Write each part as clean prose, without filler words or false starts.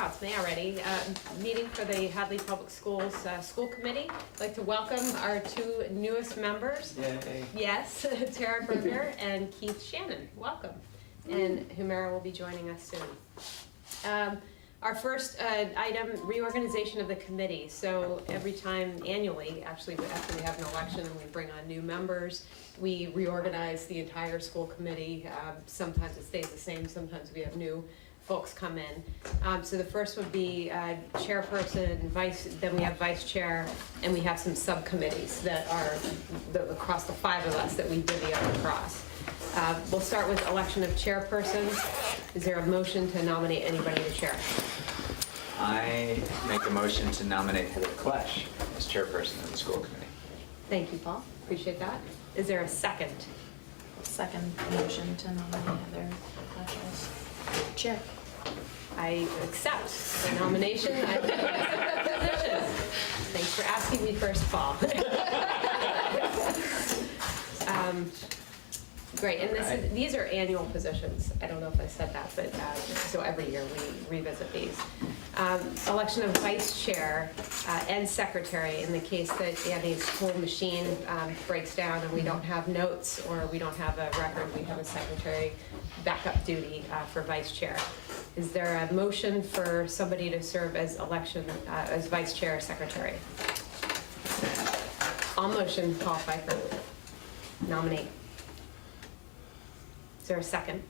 wow, it's May already. Meeting for the Hadley Public Schools School Committee. I'd like to welcome our two newest members. Yay. Yes, Tara Berger and Keith Shannon. Welcome. And Humera will be joining us soon. Our first item, reorganization of the committee. So every time annually, actually after we have an election and we bring on new members, we reorganize the entire school committee. Sometimes it stays the same, sometimes we have new folks come in. So the first would be chairperson, then we have vice chair, and we have some subcommittees that are across the five of us that we divvy up across. We'll start with election of chairperson. Is there a motion to nominate anybody to chair? I make a motion to nominate Heather Klesch as chairperson of the school committee. Thank you, Paul. Appreciate that. Is there a second? Second motion to nominate Heather Klesch as chair. I accept the nomination. I accept the position. Thanks for asking me first, Paul. Great, and these are annual positions. I don't know if I said that, but so every year we revisit these. Election of vice chair and secretary in the case that Annie's whole machine breaks down and we don't have notes or we don't have a record, we have a secretary backup duty for vice chair. Is there a motion for somebody to serve as as vice chair or secretary? I'll motion Paul Pfeiffer. Nominate. Is there a second?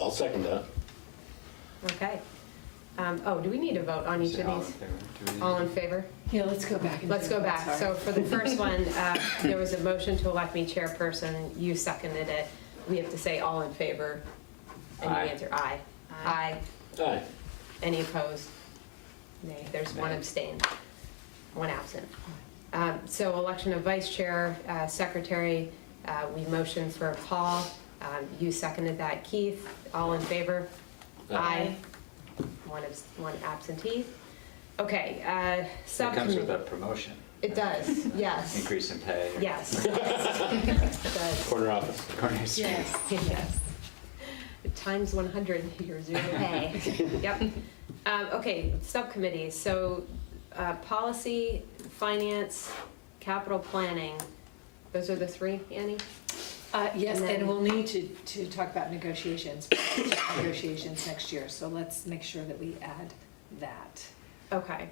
I'll second that. Okay. Do we need a vote on each of these? All in favor? Yeah, let's go back. Let's go back. So for the first one, there was a motion to elect me chairperson. You seconded it. We have to say all in favor. And Aye. you answer aye. Aye. Aye. Aye. Any opposed? Nay. There's one abstain, one absent. So election of vice chair, secretary, we motioned for Paul. You seconded that. Keith, all in favor? Aye. One absentee. Okay, It comes with a promotion. It does, yes. Increase in pay. Yes. It does. Corner office. Yes. Yes. Times 100, your zero pay. Yep. Okay, subcommittees. So policy, finance, capital planning. Those are the three, Annie? Yes, And then- and we'll need to talk about negotiations next year, so let's make sure that we add that. Okay.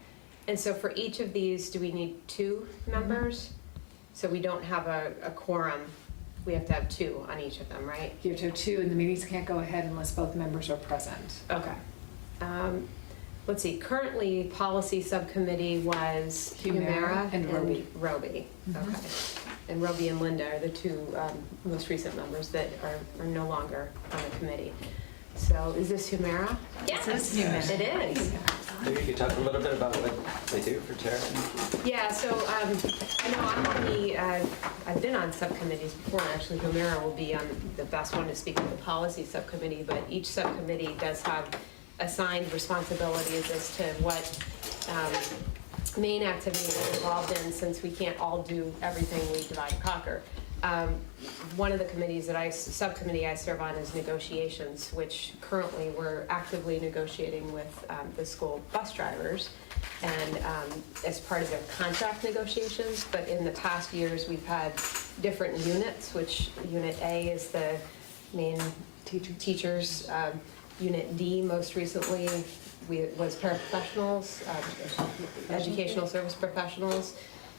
And so for each of these, do we need two members? So we don't have a quorum. We have to have two on each of them, right? You have to have two, and the meetings can't go ahead unless both members are present. Okay. Let's see, currently policy subcommittee was Humera and Roby. Mhm. Okay. And Roby and Linda are the two most recent members that are no longer on the committee. So is this Humera? Yes, it's Humera. It is. Maybe you could talk a little bit about what they do for Tara. Yeah, so I know I'm on I've been on subcommittees before, and actually Humera will be on the best one to speak of the policy subcommittee, but each subcommittee does have assigned responsibilities as to what main activities are involved in, since we can't all do everything, we divide and conquer. One of the committees subcommittee I serve on is negotiations, which currently we're actively negotiating with the school bus drivers and as part of their contract negotiations. But in the past years, we've had different units, which Unit A is the main teachers. Unit D most recently was paraprofessionals, educational service professionals.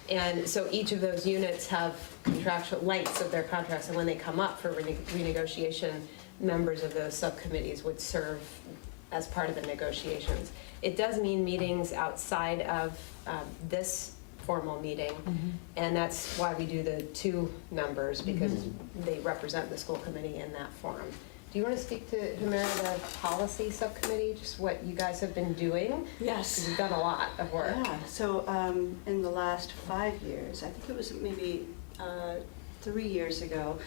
And so each of those units have contractual lengths of their contracts, and when they come up for renegotiation, members of those subcommittees would serve as part of the negotiations. It does mean meetings outside of this formal meeting, and that's why we do the two members, because they represent the school committee in that forum. Do you want to speak to Humera, the policy subcommittee, just what you guys have been doing? Yes. You've done a lot of work. Yeah, so in the last 5 years, I think it was maybe 3 years ago,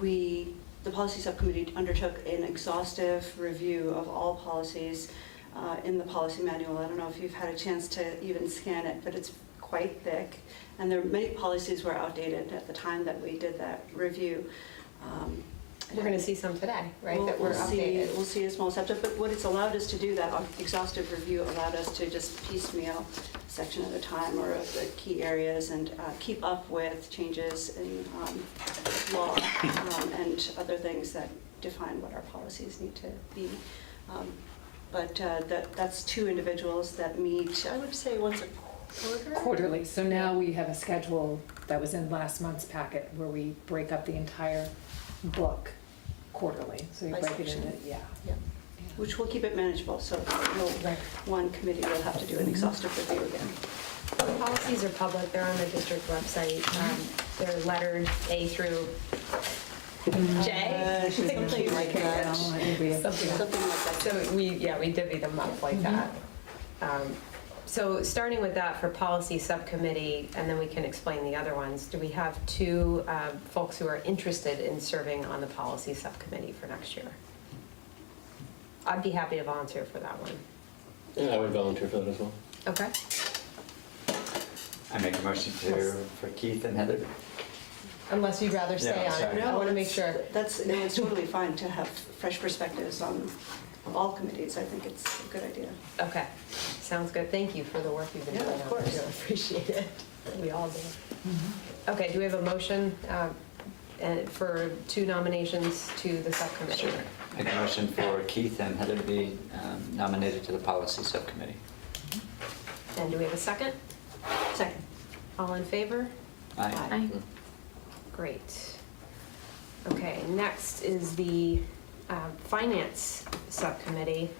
the policy subcommittee undertook an exhaustive review of all policies in the policy manual. I don't know if you've had a chance to even scan it, but it's quite thick. And there many policies were outdated at the time that we did that review. We're gonna see some today, right, We'll- that were updated. We'll see a small subset, but what it's allowed us to do, that exhaustive review allowed us to just piecemeal section at a time or of the key areas and keep up with changes in law and other things that define what our policies need to be. But that's 2 individuals that meet, I would say, once a quarter. Quarterly, so now we have a schedule that was in last month's packet where we break up the entire book quarterly, so we By break it into, section. yeah. Yep. Which will keep it manageable, so no Right. one committee will have to do an exhaustive review again. The policies are public, they're on the district website. They're lettered A through J. Something like that. I think we have- Something like that. So we divvy them up like that. So starting with that for policy subcommittee, and then we can explain the other ones, do we have 2 folks who are interested in serving on the policy subcommittee for next year? I'd be happy to volunteer for that one. Yeah, I would volunteer for that as well. Okay. I make a motion for Keith and Heather. Unless you'd rather stay Yeah, on sorry. it. I want to make sure. It's totally fine to have fresh perspectives on all committees. I think it's a good idea. Okay, sounds good. Thank you for the work you've been Yeah, doing. of on it. course. I appreciate it. We all do. Mm-hmm. Okay, do we have a motion for 2 nominations to the subcommittee? Make a motion for Keith and Heather to be nominated to the policy subcommittee. And do we have a second? Second. All in favor? Aye. Aye. Great. Okay, next is the finance subcommittee.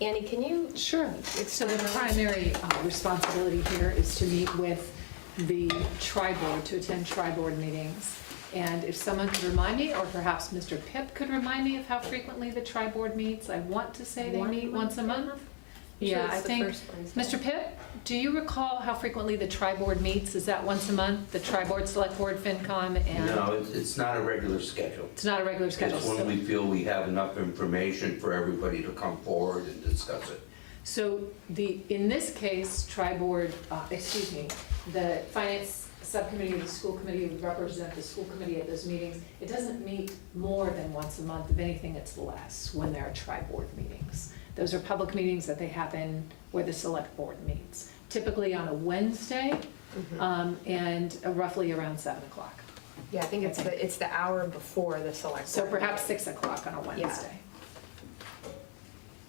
Annie, can you? Sure. So the primary responsibility here is to meet with the tri-board, to attend tri-board meetings. And if someone could remind me, or perhaps Mr. Pip could remind me of how frequently the tri-board meets, I want to say they meet once a month. Usually Yeah, it's I the think, first Wednesday. Mr. Pip, do you recall how frequently the tri-board meets? Is that once a month, the tri-board, select board, FinCom, and? No, it's not a regular schedule. It's not a regular schedule. It's when we feel we have enough information for everybody to come forward and discuss it. So in this case, tri-board, the finance subcommittee or the school committee would represent the school committee at those meetings. It doesn't meet more than once a month. If anything, it's less when there are tri-board meetings. Those are public meetings that they happen where the select board meets, typically on a Wednesday, and roughly around 7 o'clock. Yeah, I think it's the hour before the select. So board. perhaps 6 o'clock on a Wednesday.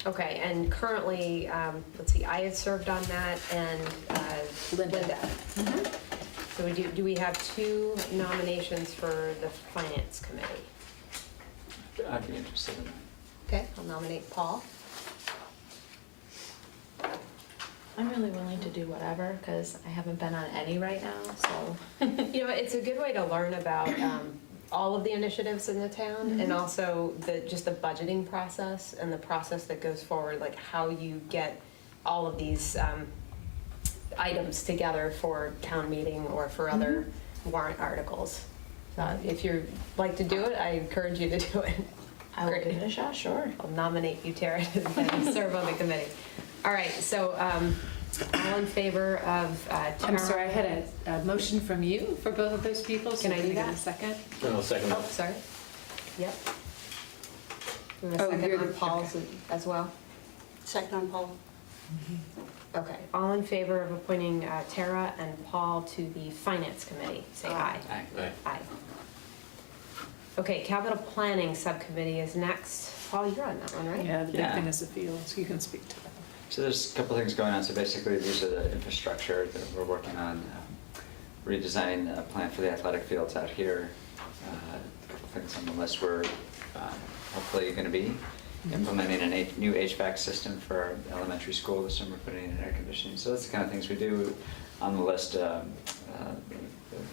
Okay, and currently, let's see, I had served on that, and Linda. So do we have 2 nominations for the finance committee? I'd be interested in that. Okay, I'll nominate Paul. I'm really willing to do whatever, because I haven't been on any right now, so. You know, it's a good way to learn about all of the initiatives in the town, and also just the budgeting process and the process that goes forward, like how you get all of these items together for town meeting or for other warrant articles. So if you'd like to do it, I encourage you to do it. I will give it a shot, sure. I'll nominate you, Tara, to serve on the committee. All right, so all in favor of Tara? I'm sorry, I had a motion from you for both of those people, so Can I do we get that? a second? No, I'll second Oh, that. sorry. Yep. We have a Oh, second you're on the- Paul's as well? Second on Paul. Okay, all in favor of appointing Tara and Paul to the Finance Committee, say aye. Aye. Aye. Aye. Okay, Capital Planning Subcommittee is next. Paul, you're on that one, right? Yeah, the big Yeah. thing is the fields, you can speak to that. So there's a couple things going on. So basically, these are the infrastructure that we're working on, redesigning a plan for the athletic fields out here. A couple things on the list. We're hopefully going to be implementing a new HVAC system for our elementary school this summer, putting in air conditioning. So that's the kind of things we do. On the list, the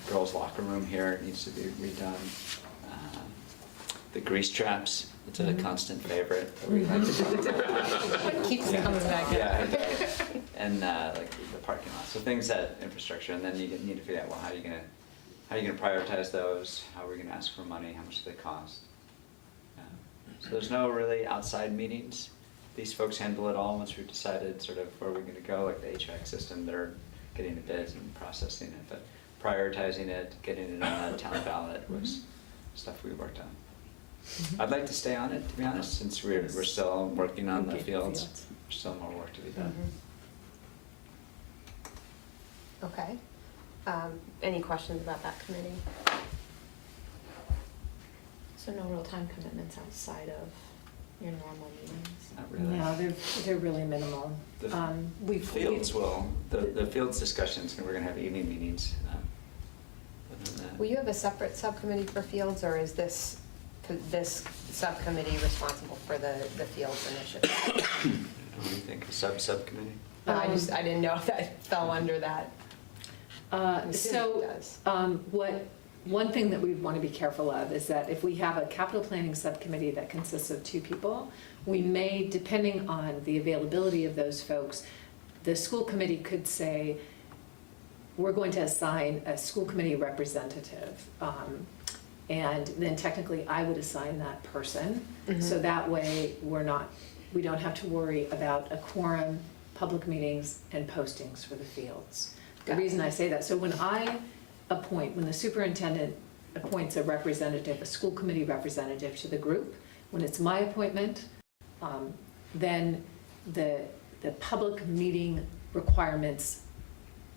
girls' locker room here needs to be redone. The grease traps, it's a constant favorite that we like to talk about. It keeps coming back up. Yeah, it does. And like the parking lot, so things that infrastructure, and then you need to figure out, well, how are you gonna prioritize those? How are we gonna ask for money? How much do they cost? So there's no really outside meetings. These folks handle it all once we've decided sort of where we're gonna go, like the HVAC system, they're getting the bids and processing it, but prioritizing it, getting it on the town ballot was stuff we worked on. I'd like to stay on it, to be honest, since we're still working on the Okay, fields. fields. There's still more work to be done. Okay. Any questions about that committee? So no real time commitments outside of your normal meetings? Not really. No, they're really minimal. The We've fields will, the fields discussions, we're gonna have evening meetings. Other than that- Will you have a separate subcommittee for fields, or is this subcommittee responsible for the fields initiative? What do you think, a subcommittee? I didn't know if that fell under that. I'm assuming it does. One thing that we want to be careful of is that if we have a capital planning subcommittee that consists of 2 people, we may, depending on the availability of those folks, the school committee could say, we're going to assign a school committee representative. And then technically I would assign that person. So that way we don't have to worry about a quorum, public meetings, and postings for the fields. The Got it. reason I say that, so when the superintendent appoints a representative, a school committee representative to the group, when it's my appointment, then the public meeting requirements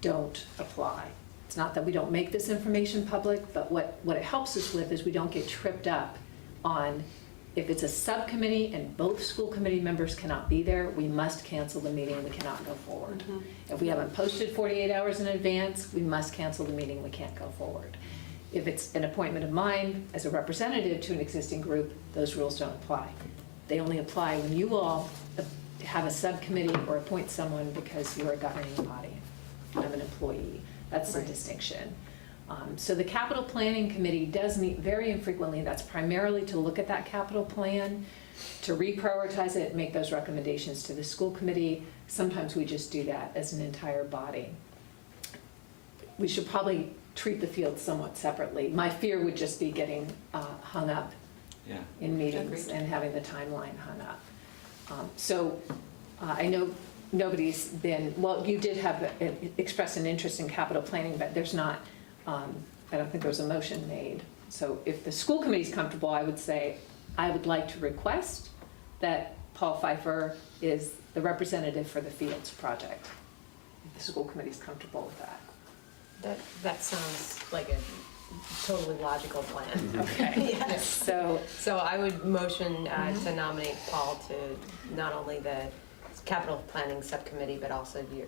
don't apply. It's not that we don't make this information public, but what it helps us with is we don't get tripped up on, if it's a subcommittee and both school committee members cannot be there, we must cancel the meeting, we cannot go forward. If we haven't posted 48 hours in advance, we must cancel the meeting, we can't go forward. If it's an appointment of mine as a representative to an existing group, those rules don't apply. They only apply when you all have a subcommittee or appoint someone because you're a governing body. I'm an employee. That's the Right. distinction. So the capital planning committee does meet very infrequently. That's primarily to look at that capital plan, to reprioritize it, make those recommendations to the school committee. Sometimes we just do that as an entire body. We should probably treat the field somewhat separately. My fear would just be getting hung up Yeah. in meetings Agreed. and having the timeline hung up. I know nobody's been, well, you did have expressed an interest in capital planning, but there's not, I don't think there was a motion made. So if the school committee's comfortable, I would say, I would like to request that Paul Pfeiffer is the representative for the Fields project. If the school committee's comfortable with that. That sounds like a totally logical plan. Okay. Yes. So, So I would motion to nominate Paul to not only the capital planning subcommittee, but also your.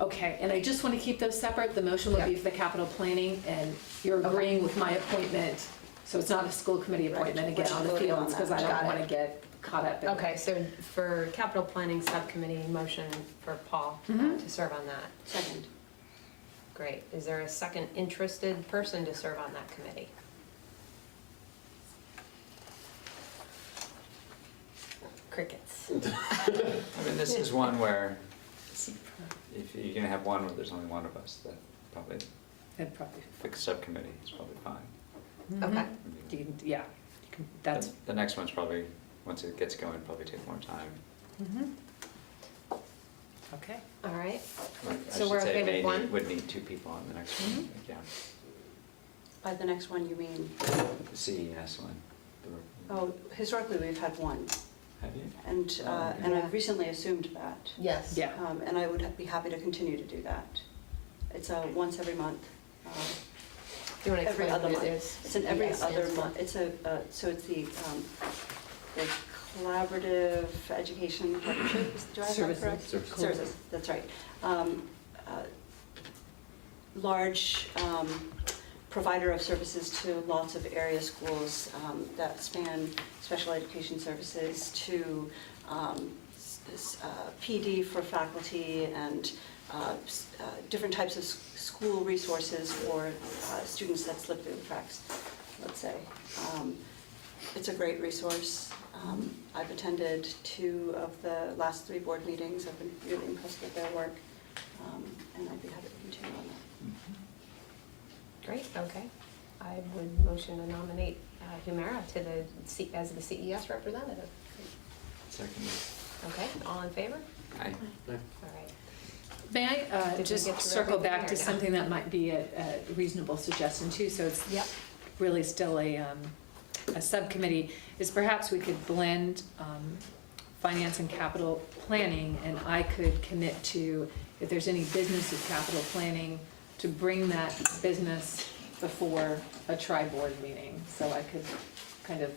okay, and I just want to keep those separate. The motion would be for the capital planning, and you're agreeing with my appointment. So it's not a school committee appointment again on the Voting on Fields, because I that. don't Got want it. to get caught up in Okay, so for capital planning subcommittee, motion for Paul to serve on that. Second. Great. Is there a second interested person to serve on that committee? Crickets. I mean, this is one where, if you're gonna have one where there's only one of us, that probably, It'd probably. fixed subcommittee is probably fine. Okay. I mean, Yeah, that's. The next one's probably, once it gets going, probably take more time. Okay. All right. Or I So should we're say okay with may need- one? Would need 2 people on the next one, yeah. By the next one, you mean, The CES one. oh, historically, we've had one, Have you? and Oh, okay. and Yeah. I've recently assumed that. Yes. Yeah. And I would be happy to continue to do that. It's a once every month. Do you want to Every explain other what it month. is? It's an every Yes, other stands for. month. It's so it's the collaborative education partnership. Do I have that Services. correct? Services. Services, that's right. Large provider of services to lots of area schools that span special education services to PD for faculty and different types of school resources for students that slip through the cracks, let's say. It's a great resource. I've attended 2 of the last 3 board meetings. I've been really impressed with their work, and I'd be happy to continue on that. Great, okay. I would motion to nominate Humira to as the CES representative. Second. Okay, all in favor? Aye. All right. May I Did we just get through circle back to everything or no? something that might be a reasonable suggestion too? So it's Yep. really still a subcommittee. is perhaps we could blend finance and capital planning, and I could commit to, if there's any business with capital planning, to bring that business before a tri-board meeting. So I could kind of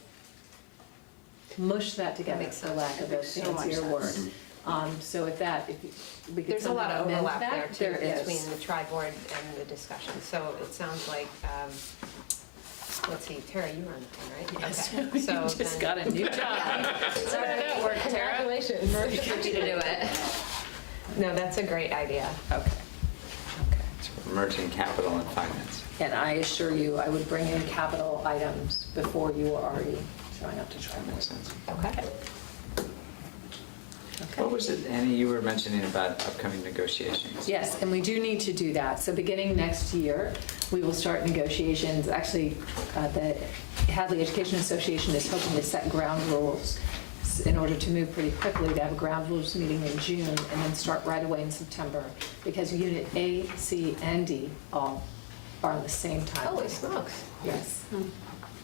mush that together, makes for sense. lack of a That makes so much fancier word. sense. So if we could There's a lot somehow of amend overlap there that, too, there is. between the tri-board and the discussion. So it sounds like, let's see, Tara, you run that one, right? Yes, Okay. you So just then- got a new job. Sorry, Work, Tara. congratulations. Happy to do it. No, that's a great idea. Okay. Okay. So we're merging capital and finance. And I assure you, I would bring in capital items before you were already showing up to try That makes sense. Okay. What was it, Annie, you were mentioning about upcoming negotiations? Yes, and we do need to do that. So beginning next year, we will start negotiations. Actually, the Hadley Education Association is hoping to set ground rules in order to move pretty quickly, to have a ground rules meeting in June and then start right away in September, because Unit A, C, and D all are on the same time. Holy smokes. Yes.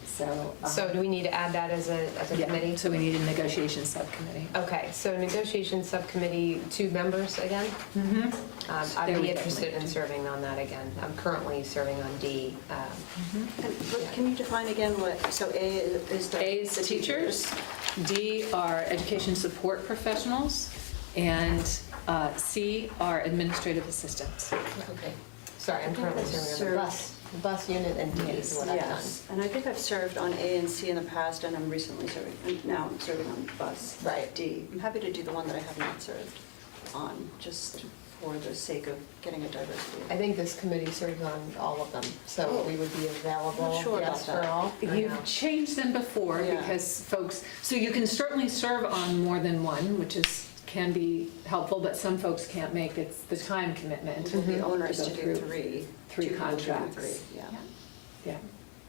So. So do we need to add that as a yeah, committee? So we need a negotiation subcommittee. Okay, so negotiation subcommittee, 2 members again? Mm-hmm. I'd There we be go. interested in serving on that again. I'm currently serving on D. And can you define again what, so A is the... A is the teachers, D are education support professionals, and C are administrative assistants. Okay. Sorry, I'm I think currently I've serving on the bus unit and D is what I've done. Yes, and I think I've served on A and C in the past, and I'm recently serving, and now I'm serving on bus Right. D. I'm happy to do the one that I have not served on, just for the sake of getting a diversity. I think this committee serves on all of them, so we would be available, Not sure yes, about for that. all? or no? You've changed them before Yeah. because folks, so you can certainly serve on more than one, which can be helpful, but some folks can't make it, the time commitment. It would be onerous go to do through three. Three Two people to do contracts. three, yeah. Yeah.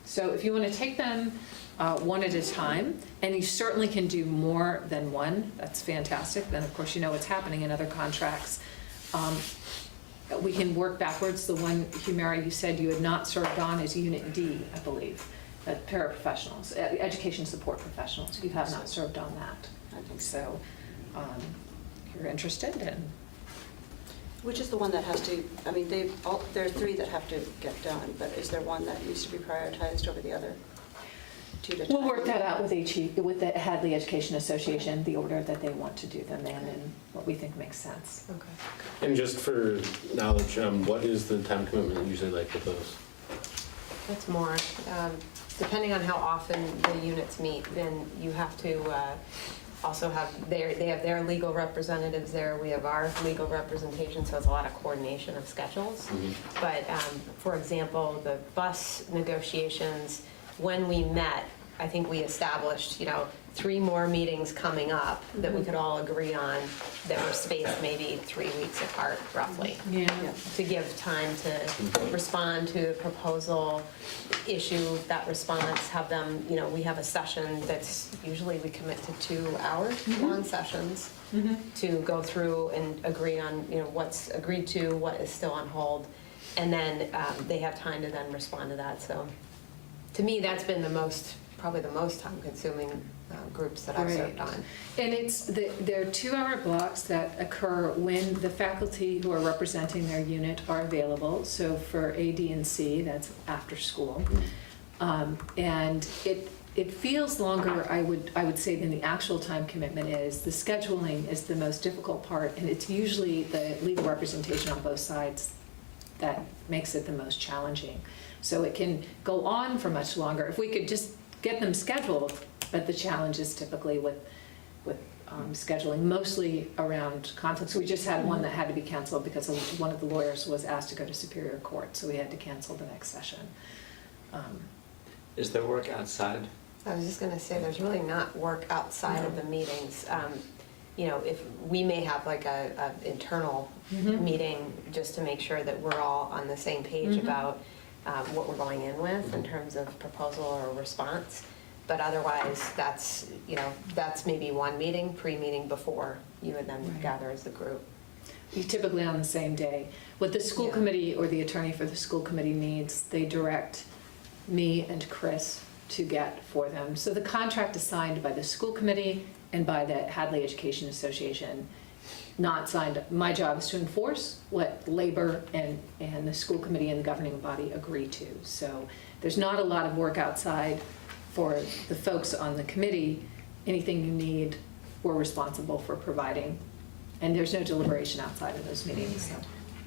So if you want to take them one at a time, and you certainly can do more than one, that's fantastic. Then, of course, you know what's happening in other contracts. We can work backwards. The one, Humira, you said you had not served on is Unit D, I believe, paraprofessionals, education support professionals. You have not served on that. I think so. So if you're interested in. Which is the one that has to, I mean, there are 3 that have to get done, but is there one that needs to be prioritized over the other? 2 to We'll 10? work that out with with the Hadley Education Association, the order that they want to do them in and what we think makes sense. Okay. And just for knowledge, what is the time commitment usually like with those? That's more, depending on how often the units meet, then you have to also have they have their legal representatives there, we have our legal representation, so it's a lot of coordination of schedules. But for example, the bus negotiations, when we met, I think we established, 3 more meetings coming up that we could all agree on that were spaced maybe 3 weeks apart roughly. Yeah. Yeah. To give time to respond to the proposal, issue that response, have them, we have a session that's, usually we commit to 2-hour long sessions to go through and agree on, what's agreed to, what is still on hold, and then they have time to then respond to that. So to me, that's been probably the most time-consuming groups that I've served on. And there are 2-hour blocks that occur when the faculty who are representing their unit are available. So for A, D, and C, that's after school. And it feels longer, I would say, than the actual time commitment is. The scheduling is the most difficult part, and it's usually the legal representation on both sides that makes it the most challenging. So it can go on for much longer. If we could just get them scheduled, but the challenge is typically with scheduling, mostly around conflicts. We just had one that had to be canceled because one of the lawyers was asked to go to Superior Court, so we had to cancel the next session. Is there work outside? I was just gonna say, there's really not work outside of the meetings. If we may have like a internal meeting just to make sure that we're all on the same page about what we're going in with in terms of proposal or response. But otherwise, that's maybe one meeting, pre-meeting before you would then gather as a group. We typically on the same day. What the school committee or the attorney for the school committee needs, they direct me and Chris to get for them. So the contract is signed by the school committee and by the Hadley Education Association, not signed. My job is to enforce what labor and the school committee and the governing body agree to. So there's not a lot of work outside for the folks on the committee. Anything you need, we're responsible for providing. And there's no deliberation outside of those meetings. So.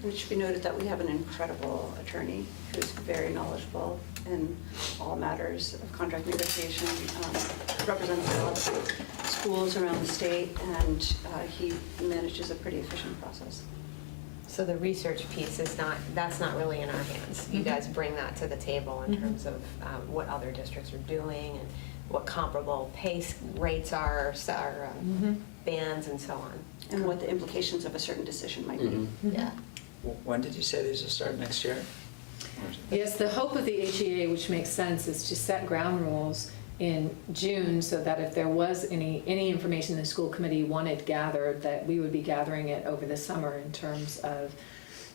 And it should be noted that we have an incredible attorney who's very knowledgeable in all matters of contract negotiation, represents a lot of schools around the state, and he manages a pretty efficient process. So the research piece is that's not really in our hands. You guys bring that to the table in terms of what other districts are doing and what comparable pay rates are, bands and so on. And what the implications of a certain decision might be. Mm-hmm. Yeah. When did you say these will start next year? Yes, the hope of the HEA, which makes sense, is to set ground rules in June so that if there was any information the school committee wanted gathered, that we would be gathering it over the summer in terms of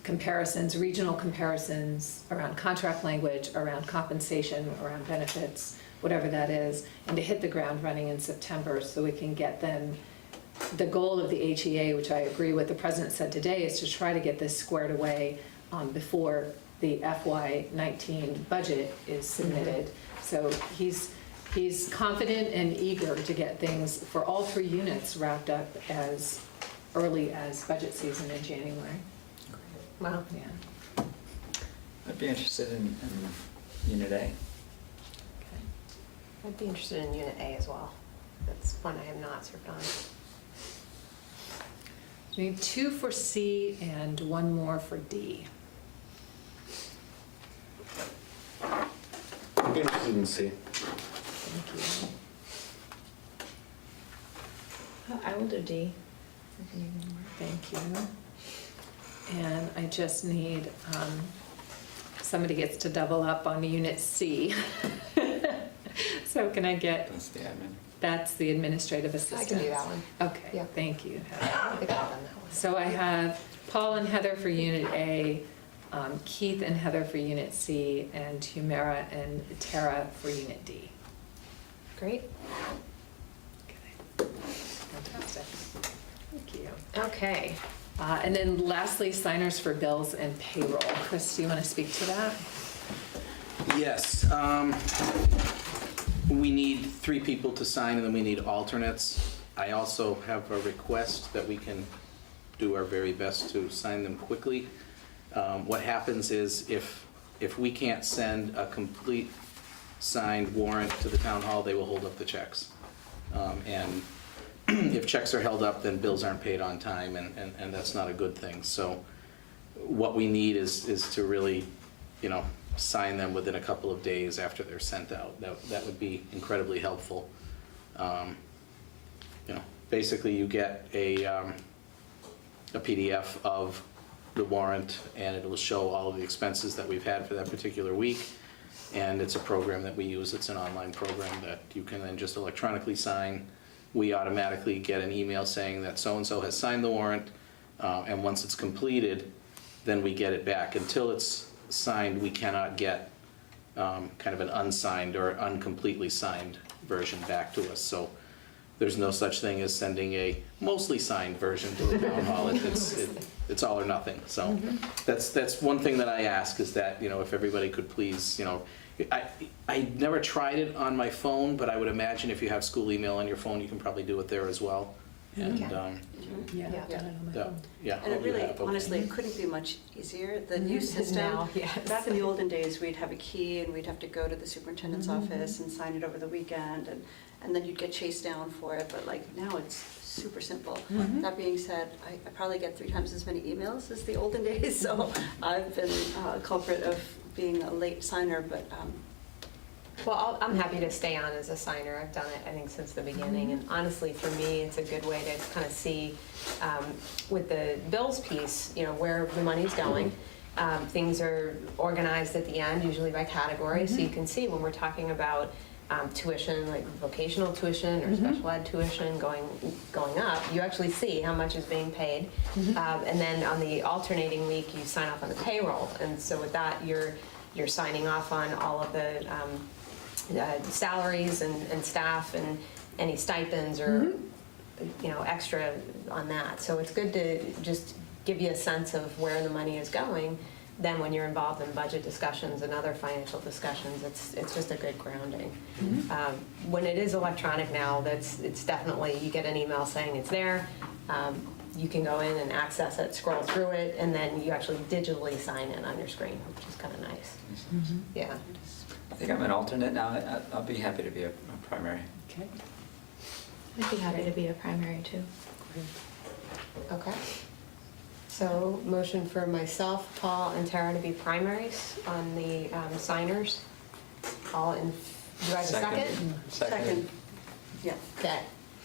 comparisons, regional comparisons around contract language, around compensation, around benefits, whatever that is, and to hit the ground running in September so we can get them. The goal of the HEA, which I agree with the president said today, is to try to get this squared away before the FY19 budget is submitted. So he's confident and eager to get things for all 3 units wrapped up as early as budget season in January. Wow. Yeah. I'd be interested in Unit A. I'd be interested in Unit A as well. That's one I have not served on. We need 2 for C and 1 more for D. I'd be interested in C. Thank you. I will do D. Thank you. And I just need, somebody gets to double up on Unit C. So can I get, That's the admin. that's the administrative assistant. I can do that one. Okay, Yeah. thank you, Heather. I think I've done that one. So I have Paul and Heather for Unit A, Keith and Heather for Unit C, and Humira and Tara for Unit D. Great. Okay. Fantastic. Thank you. Okay. And then lastly, signers for bills and payroll. Chris, do you want to speak to that? Yes. We need 3 people to sign, and then we need alternates. I also have a request that we can do our very best to sign them quickly. What happens is if we can't send a complete signed warrant to the town hall, they will hold up the checks. And if checks are held up, then bills aren't paid on time, and that's not a good thing. So what we need is to really, sign them within a couple of days after they're sent out. That would be incredibly helpful. Basically you get a PDF of the warrant, and it will show all of the expenses that we've had for that particular week. And it's a program that we use. It's an online program that you can then just electronically sign. We automatically get an email saying that so-and-so has signed the warrant, and once it's completed, then we get it back. Until it's signed, we cannot get kind of an unsigned or uncompletely signed version back to us. So there's no such thing as sending a mostly signed version to the town hall. It's all or nothing. So that's one thing that I ask, is that, if everybody could please, I never tried it on my phone, but I would imagine if you have school email on your phone, you can probably do it there as well. And Yeah, Yeah. I've done it on my yeah, phone. yeah. And it really, Okay. honestly, it couldn't be much easier. The new system, Now, yes. back in the olden days, we'd have a key and we'd have to go to the superintendent's office and sign it over the weekend, and then you'd get chased down for it. But now it's super simple. That being said, I probably get 3 times as many emails as the olden days, so I've been a culprit of being a late signer, but Well, I'm happy to stay on as a signer. I've done it, I think, since the beginning. And honestly, for me, it's a good way to kind of see, with the bills piece, where the money's going. Things are organized at the end, usually by category, so you can see when we're talking about tuition, like vocational tuition or special ed tuition going up, you actually see how much is being paid. And then on the alternating week, you sign off on the payroll. And so with that, you're signing off on all of the salaries and staff and any stipends or, extra on that. So it's good to just give you a sense of where the money is going. Then when you're involved in budget discussions and other financial discussions, it's just a good grounding. When it is electronic now, it's definitely, you get an email saying it's there. You can go in and access it, scroll through it, and then you actually digitally sign in on your screen, which is kind of nice. Yeah. I think I'm an alternate now. I'll be happy to be a primary. Okay. I'd be happy to be a primary too. Okay. So motion for myself, Paul, and Tara to be primaries on the signers. All in, do I have a second? Second. Yeah. Okay.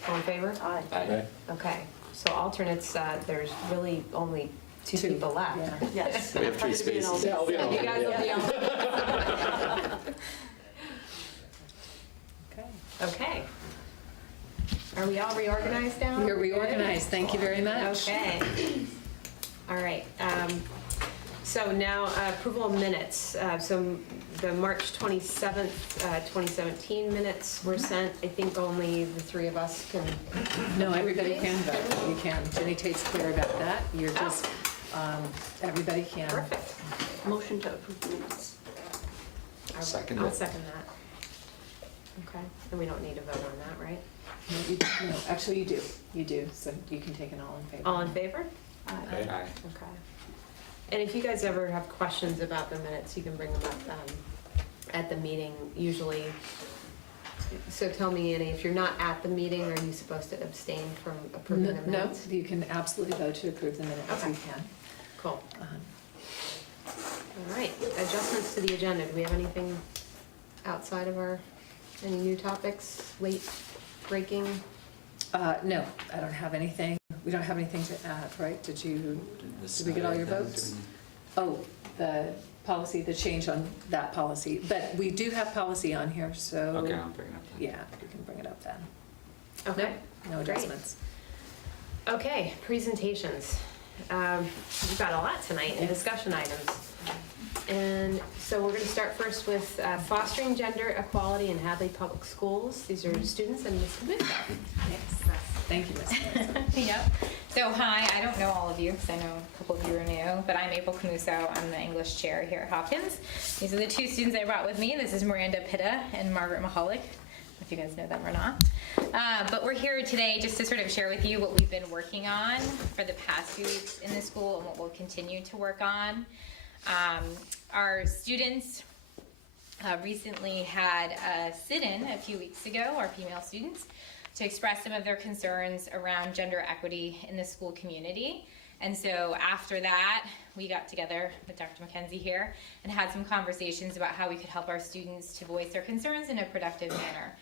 All in favor? Aye. Okay. Okay. So alternates, there's really only two Two, people left. yeah. Yes. We have 3 Happy to be an spaces. Yeah, I'll be an You guys will alternate, be yeah. all. Okay. Okay. Are we all reorganized now? We're reorganized, thank you very much. Okay. All right. So now approval of minutes. So the March 27th, 2017 minutes were sent. I think only the three of us can. No, everybody can vote, you can. Jenny Tate's clear about that, you're just, everybody can. Perfect. Motion to approve the minutes. Second I'll it. second that. Okay. And we don't need to vote on that, right? No, actually you do, so you can take an all in favor. All in favor? Aye. Aye. Okay. And if you guys ever have questions about the minutes, you can bring them up at the meeting usually. So tell me, Annie, if you're not at the meeting, are you supposed to abstain from approving the No, minutes? you can absolutely vote to approve the minutes, you Okay. can. Cool. All right, adjustments to the agenda. Do we have anything outside of any new topics, late breaking? No, I don't have anything, we don't have anything to add, right? Did we get all your votes? Oh, the policy, the change on that policy, but we do have policy on here, so. Okay, I'll bring it up then. Yeah, we can bring it up then. Okay. No Great. adjustments. Okay, presentations. We've got a lot tonight in discussion items. And so we're going to start first with fostering gender equality in Hadley Public Schools. These are students and Ms. Kabuka. Yes. Thank you, Ms. Hanson. Yep. So hi, I don't know all of you because I know a couple of you are new, but I'm April Camuso. I'm the English chair here at Hopkins. These are the two students I brought with me. This is Miranda Pitta and Margaret Mahalik, if you guys know them or not. But we're here today just to sort of share with you what we've been working on for the past few weeks in the school and what we'll continue to work on. Our students recently had a sit-in a few weeks ago, our female students, to express some of their concerns around gender equity in the school community. And so after that, we got together with Dr. McKenzie here and had some conversations about how we could help our students to voice their concerns in a productive manner.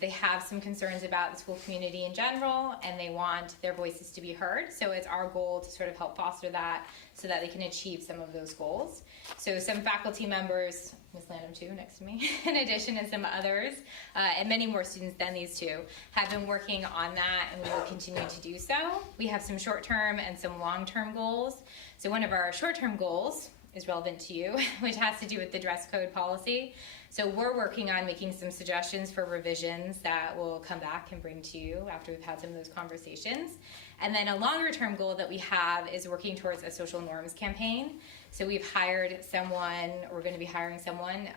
They have some concerns about the school community in general, and they want their voices to be heard. So it's our goal to sort of help foster that so that they can achieve some of those goals. So some faculty members, Ms. Lanham too, next to me, in addition to some others, and many more students than these two, have been working on that, and we will continue to do so. We have some short-term and some long-term goals. So one of our short-term goals is relevant to you, which has to do with the dress code policy. So we're working on making some suggestions for revisions that we'll come back and bring to you after we've had some of those conversations. And then a longer term goal that we have is working towards a social norms campaign. So we've hired someone, we're going to be hiring someone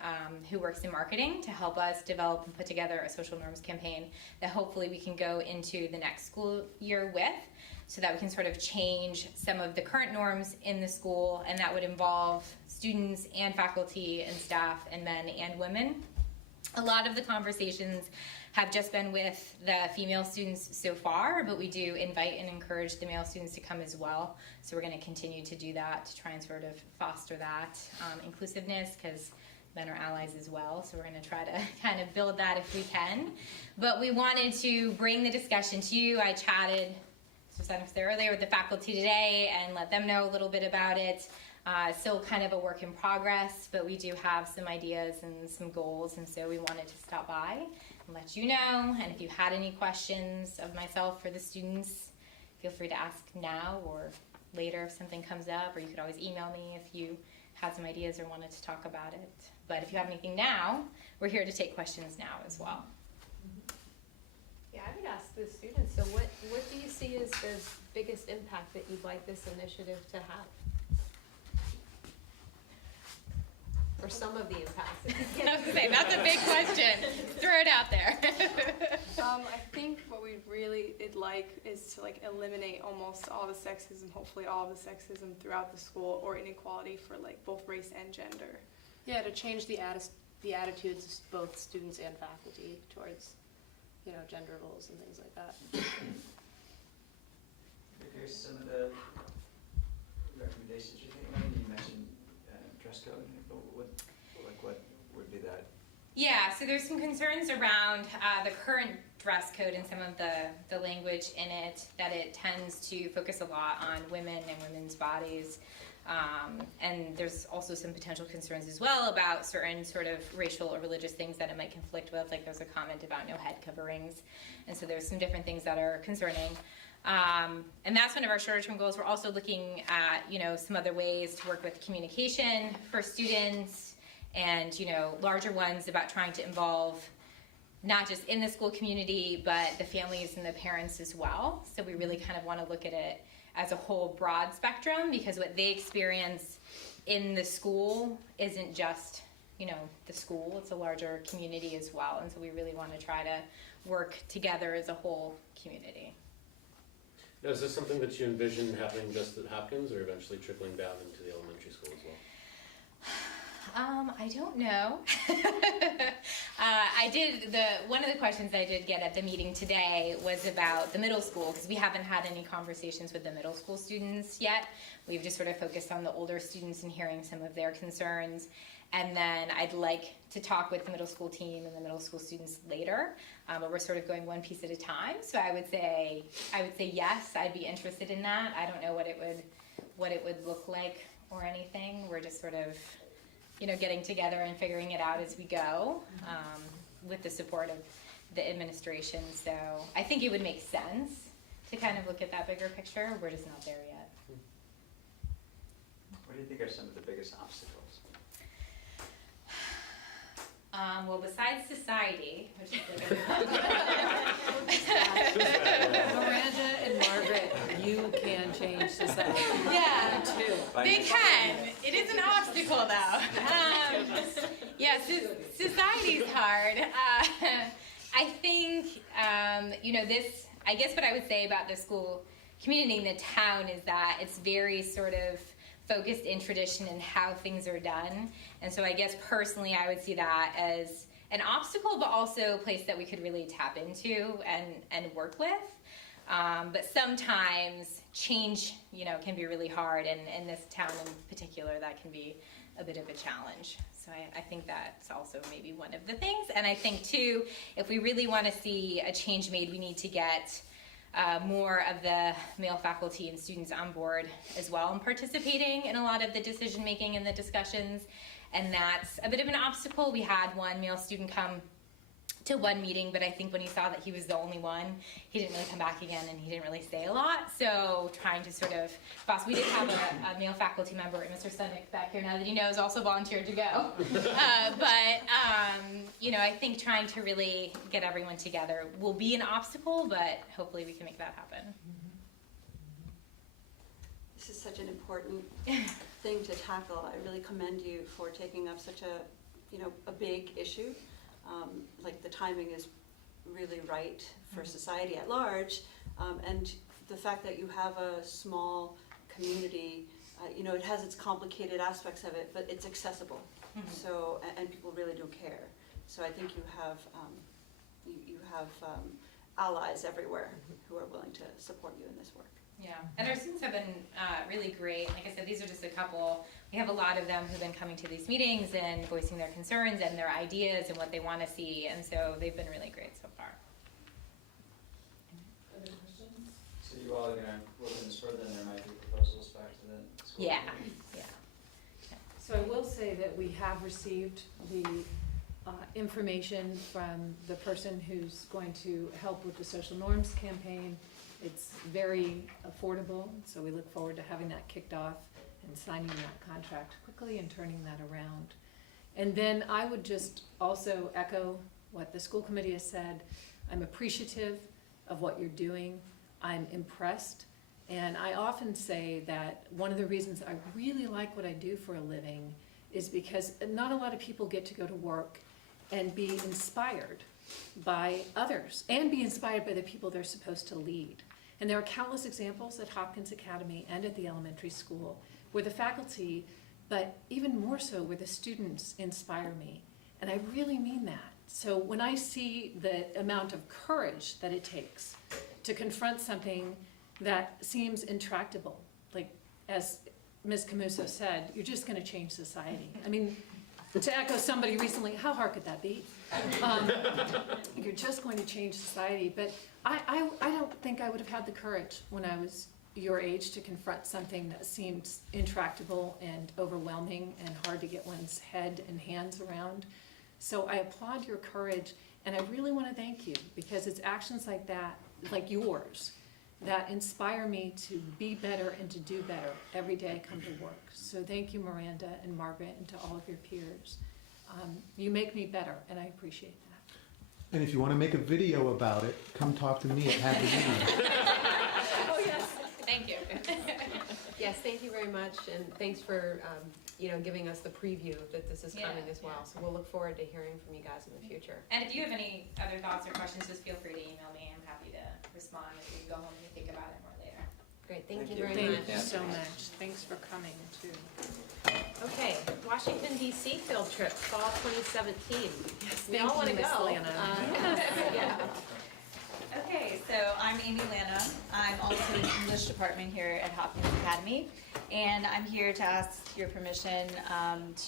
who works in marketing to help us develop and put together a social norms campaign that hopefully we can go into the next school year with, so that we can sort of change some of the current norms in the school, and that would involve students and faculty and staff and men and women. A lot of the conversations have just been with the female students so far, but we do invite and encourage the male students to come as well. So we're going to continue to do that to try and sort of foster that inclusiveness, because men are allies as well. So we're going to try to kind of build that if we can. But we wanted to bring the discussion to you. I chatted, so I was there earlier with the faculty today and let them know a little bit about it. Still kind of a work in progress, but we do have some ideas and some goals, and so we wanted to stop by and let you know. And if you had any questions of myself or the students, feel free to ask now or later if something comes up, or you could always email me if you had some ideas or wanted to talk about it. But if you have anything now, we're here to take questions now as well. Yeah, I would ask the students, so what do you see as the biggest impact that you'd like this initiative to have? Or some of the impacts? I was gonna say, that's a big question. Throw it out there. I think what we'd really like is to like eliminate almost all the sexism, hopefully all the sexism throughout the school, or inequality for like both race and gender. Yeah, to change the attitudes of both students and faculty towards, gender roles and things like that. Here's some of the recommendations you're thinking of. You mentioned dress code. What would be that? Yeah, so there's some concerns around the current dress code and some of the language in it, that it tends to focus a lot on women and women's bodies. And there's also some potential concerns as well about certain sort of racial or religious things that it might conflict with. Like there's a comment about no head coverings. And so there's some different things that are concerning. And that's one of our shorter term goals. We're also looking at, some other ways to work with communication for students and, larger ones about trying to involve not just in the school community, but the families and the parents as well. So we really kind of want to look at it as a whole broad spectrum, because what they experience in the school isn't just, the school, it's a larger community as well. And so we really want to try to work together as a whole community. Now, is this something that you envision happening just at Hopkins or eventually trickling down into the elementary school as well? I don't know. One of the questions I did get at the meeting today was about the middle school, because we haven't had any conversations with the middle school students yet. We've just sort of focused on the older students and hearing some of their concerns. And then I'd like to talk with the middle school team and the middle school students later, but we're sort of going one piece at a time. So I would say yes, I'd be interested in that. I don't know what it would look like or anything. We're just sort of getting together and figuring it out as we go, with the support of the administration. So I think it would make sense to kind of look at that bigger picture. We're just not there yet. What do you think are some of the biggest obstacles? Well, besides society, which is Miranda and Margaret, you can change society. Yeah, too. they can. It is an obstacle, though. Yeah, society's hard. I think, I guess what I would say about the school community in the town is that it's very sort of focused in tradition and how things are done. And so I guess personally I would see that as an obstacle, but also a place that we could really tap into and work with. But sometimes change, can be really hard, and in this town in particular, that can be a bit of a challenge. So I think that's also maybe one of the things. And I think too, if we really want to see a change made, we need to get more of the male faculty and students on board as well and participating in a lot of the decision making and the discussions. And that's a bit of an obstacle. We had one male student come to one meeting, but I think when he saw that he was the only one, he didn't really come back again, and he didn't really say a lot. So trying to sort of, we did have a male faculty member, Mr. Stunnick, back here now that he knows, also volunteered to go. I think trying to really get everyone together will be an obstacle, but hopefully we can make that happen. This is such an important thing to tackle. I really commend you for taking up such a big issue. The timing is really right for society at large, and the fact that you have a small community, it has its complicated aspects of it, but it's accessible. So, and people really do care. So I think you have allies everywhere who are willing to support you in this work. Yeah, and our students have been really great. Like I said, these are just a couple. We have a lot of them who've been coming to these meetings and voicing their concerns and their ideas and what they want to see, and so they've been really great so far. Other questions? So you all are going to work on this further, and there might be proposals back to the school? Yeah, committee? yeah. So I will say that we have received the information from the person who's going to help with the social norms campaign. It's very affordable, so we look forward to having that kicked off and signing that contract quickly and turning that around. And then I would just also echo what the school committee has said. I'm appreciative of what you're doing. I'm impressed. And I often say that one of the reasons I really like what I do for a living is because not a lot of people get to go to work and be inspired by others and be inspired by the people they're supposed to lead. And there are countless examples at Hopkins Academy and at the elementary school where the faculty, but even more so where the students inspire me. And I really mean that. So when I see the amount of courage that it takes to confront something that seems intractable, like as Ms. Camuso said, you're just gonna change society. I mean, to echo somebody recently, how hard could that be? You're just going to change society, but I don't think I would have had the courage when I was your age to confront something that seemed intractable and overwhelming and hard to get one's head and hands around. So I applaud your courage, and I really want to thank you, because it's actions like that, like yours, that inspire me to be better and to do better every day I come to work. So thank you, Miranda and Margaret, and to all of your peers. You make me better, and I appreciate that. And if you want to make a video about it, come talk to me at Happy Meeting. Oh, yes. Thank you. Yes, thank you very much, and thanks for, giving us the preview that this is coming as well. So we'll look forward to hearing from you guys in the future. And if you have any other thoughts or questions, just feel free to email me. I'm happy to respond if you go home and you think about it more later. Great, thank you Thank very you. much. Thank you so much. Thanks for coming, too. Okay, Washington DC field trip, fall 2017. Yes, We all want to Miss go. Lana. Yeah. Okay, so I'm Amy Lana. I'm also in the English department here at Hopkins Academy, and I'm here to ask your permission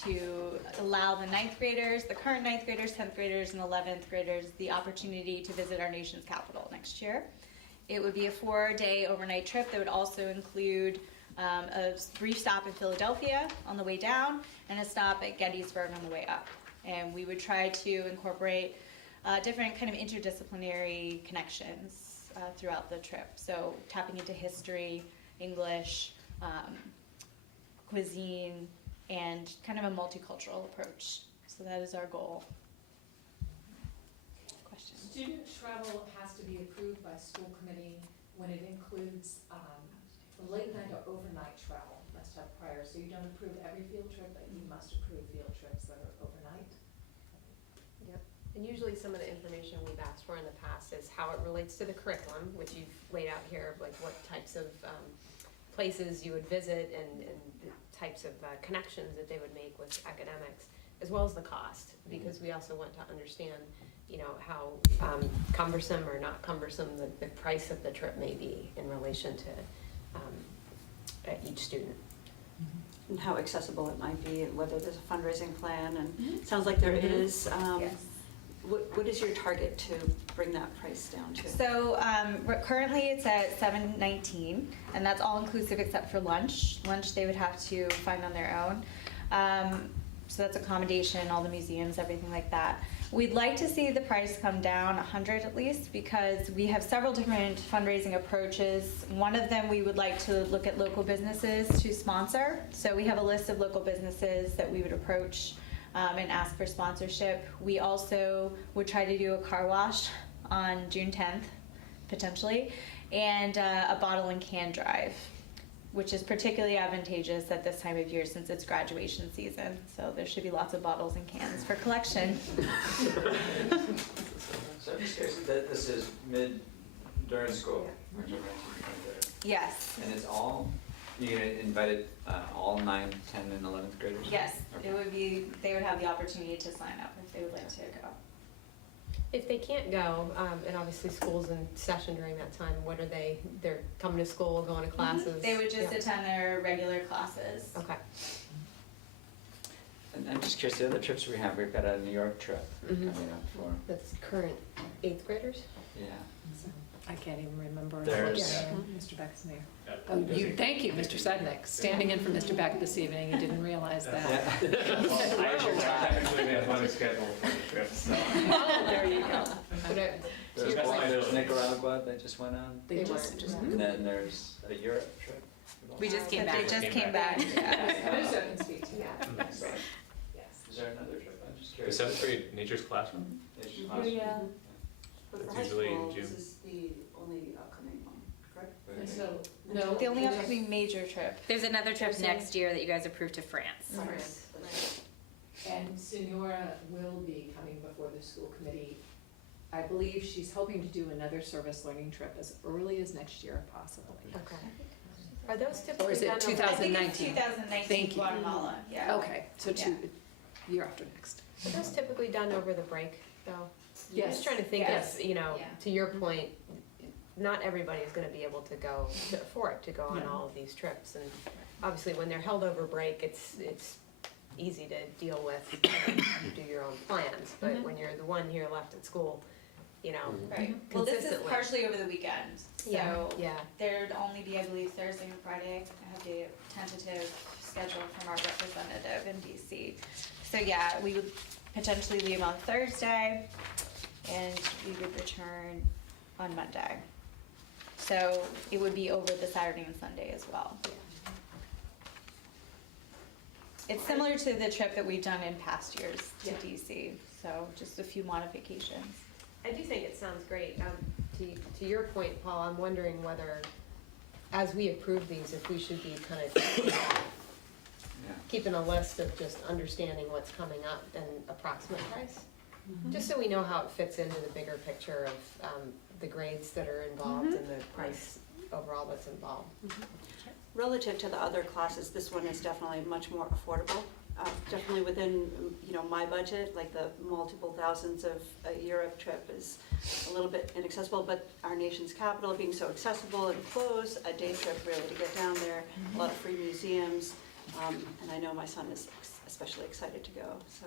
to allow the ninth graders, the current ninth graders, 10th graders, and 11th graders the opportunity to visit our nation's capital next year. It would be a 4-day overnight trip that would also include a brief stop in Philadelphia on the way down and a stop at Gettysburg on the way up. And we would try to incorporate different kind of interdisciplinary connections throughout the trip. So tapping into history, English, cuisine, and kind of a multicultural approach. So that is our goal. Questions? Student travel has to be approved by school committee when it includes late night or overnight travel. Must have prior, so you don't approve every field trip, but you must approve field trips that are overnight. Yep. And usually some of the information we've asked for in the past is how it relates to the curriculum, which you've laid out here, like what types of places you would visit and the types of connections that they would make with academics, as well as the cost, because we also want to understand, how cumbersome or not cumbersome the price of the trip may be in relation to each student. And how accessible it might be, and whether there's a fundraising plan, and it sounds like there is. Yes. What is your target to bring that price down to? So currently it's at $7.19, and that's all inclusive except for lunch. Lunch they would have to find on their own. So that's accommodation, all the museums, everything like that. We'd like to see the price come down $100 at least, because we have several different fundraising approaches. One of them, we would like to look at local businesses to sponsor. So we have a list of local businesses that we would approach and ask for sponsorship. We also would try to do a car wash on June 10th, potentially, and a bottle and can drive, which is particularly advantageous at this time of year since it's graduation season. So there should be lots of bottles and cans for collection. So I'm just curious, this is during school? Yes. And it's all, you invited all 9, 10, and 11th graders? Yes, Okay. it would be, they would have the opportunity to sign up if they would like to go. If they can't go, and obviously school's in session during that time, what are they're coming to school, going to classes? They would just Yeah. attend their regular classes. Okay. And I'm just curious, the other trips we have, we've got a New York trip Mhm. coming up for, That's current 8th graders? yeah. I can't even remember. There's- Yeah, Mr. Beck's there. Oh, thank you, Mr. Sednick, standing in for Mr. Beck this evening. You didn't realize that. I actually Actually, we have one scheduled for the trip, so. Oh, there you go. There's Nicaragua that just went on, They They just, were. just Mhm. and then there's a Europe trip. We just came back. They just came back. Caruso can speak to that. Yes. Yes. Is there another trip? I'm just The curious. seventh grade nature's classroom? Nature's classroom. But It's for high usually in school, June. this is the only upcoming one, correct? And so, no. The only upcoming major trip. There's another trip There's next year that you guys approved to France. France. And Senora will be coming before the school committee. I believe she's hoping to do another service learning trip as early as next year possibly. Okay. Are those Or typically is it done over? 2019? 2019 Thank you. Guatemala, yeah. Okay, so year after next. Are those typically done over the break, though? I'm Yes. just trying to think Yes. of, you know, Yeah. to your point, not everybody is gonna be able to go, to afford to go on No. all of these trips. And obviously, when they're held over break, it's easy to deal with, you do your own plans. But when you're the one here left at school, you know, Right. Well, this is consistently. partially over the weekend, Yeah, so yeah. there'd only be, I believe, Thursday and Friday. I have the tentative schedule from our representative in DC. So yeah, we would potentially leave on Thursday and we would return on Monday. So it would be over the Saturday and Sunday as well. It's similar to the trip that we've done in past years to Yeah. DC, so just a few modifications. I do think it sounds great. To your point, Paul, I'm wondering whether, as we approve these, if we should be kind of keeping a list of just understanding what's coming up and approximate price. Just so we know how it fits into the bigger picture of the grades that are involved and the price overall that's involved. Relative to the other classes, this one is definitely much more affordable. Definitely within, my budget, like the multiple thousands of a Europe trip is a little bit inaccessible, but our nation's capital being so accessible and close, a day trip really to get down there, a lot of free museums, and I know my son is especially excited to go, so.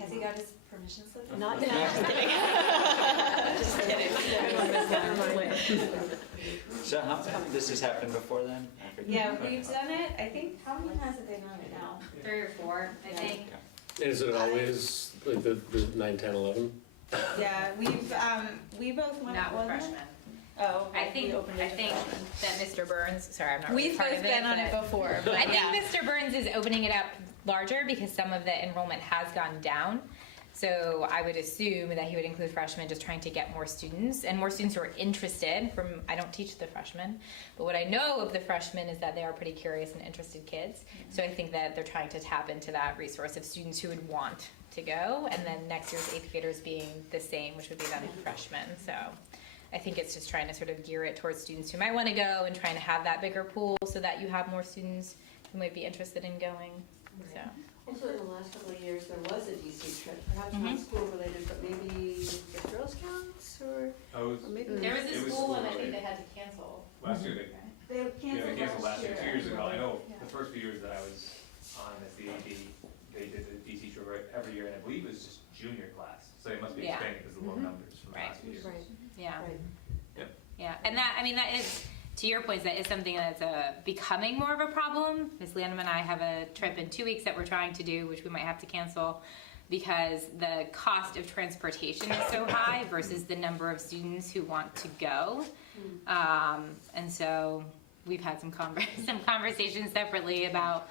Has he got his permission slip? Not yet. Just kidding. So this has happened before then? Yeah, we've done it, I think, how many times have they done it now? 3 or 4, I think. Is it always like the 9, 10, 11? Yeah, we both went, Not with wasn't it? freshmen. Oh, I think opened it to freshmen. that Mr. Burns, sorry, I'm not really We've part both of been on it but before, but I think yeah. Mr. Burns is opening it up larger because some of the enrollment has gone down. So I would assume that he would include freshmen, just trying to get more students and more students who are interested. I don't teach the freshmen, but what I know of the freshmen is that they are pretty curious and interested kids. So I think that they're trying to tap into that resource of students who would want to go, and then next year's eighth graders being the same, which would be then freshmen. So I think it's just trying to sort of gear it towards students who might want to go and trying to have that bigger pool so that you have more students who might be interested in going. So. Also, in the last couple of years, there was a DC trip, perhaps not school related, but maybe the Girl Scouts or maybe. There was It a was school one I school think they had to cancel. Last year, They they canceled last year, 2 years ago. I know Yeah. the first few years that I was on as the AD, they did the DC tour every year, and I believe it was just junior class. So they must be Yeah. expanding because of the low numbers from the Right. last few years. Right. Yeah. Right. Yeah, and that is, to your point, that is something that's becoming more of a problem. Ms. Landham and I have a trip in 2 weeks that we're trying to do, which we might have to cancel because the cost of transportation is so high versus the number of students who want to go. And so we've had some conversations separately about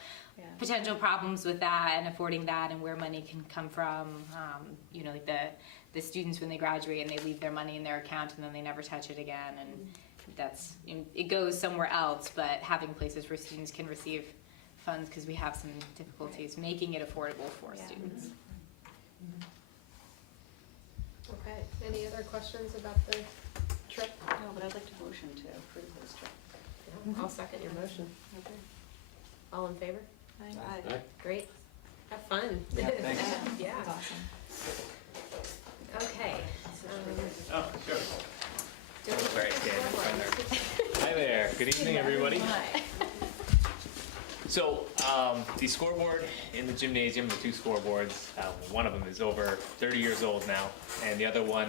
potential problems with that and affording that and where money can come from. Like the students when they graduate and they leave their money in their account and then they never touch it again, and it goes somewhere else. But having places where students can receive funds, because we have some difficulties making it affordable for students. Okay, any other questions about the trip? No, but I'd like to motion to approve this trip. I'll second your motion. Okay. All in favor? Aye. Great. Have fun. Yeah, thanks. Yeah. Okay. Oh, sure. Doing Sorry, Hi there. Good evening, everybody. So, the scoreboard in the gymnasium, the 2 scoreboards, one of them is over 30 years old now, and the other one,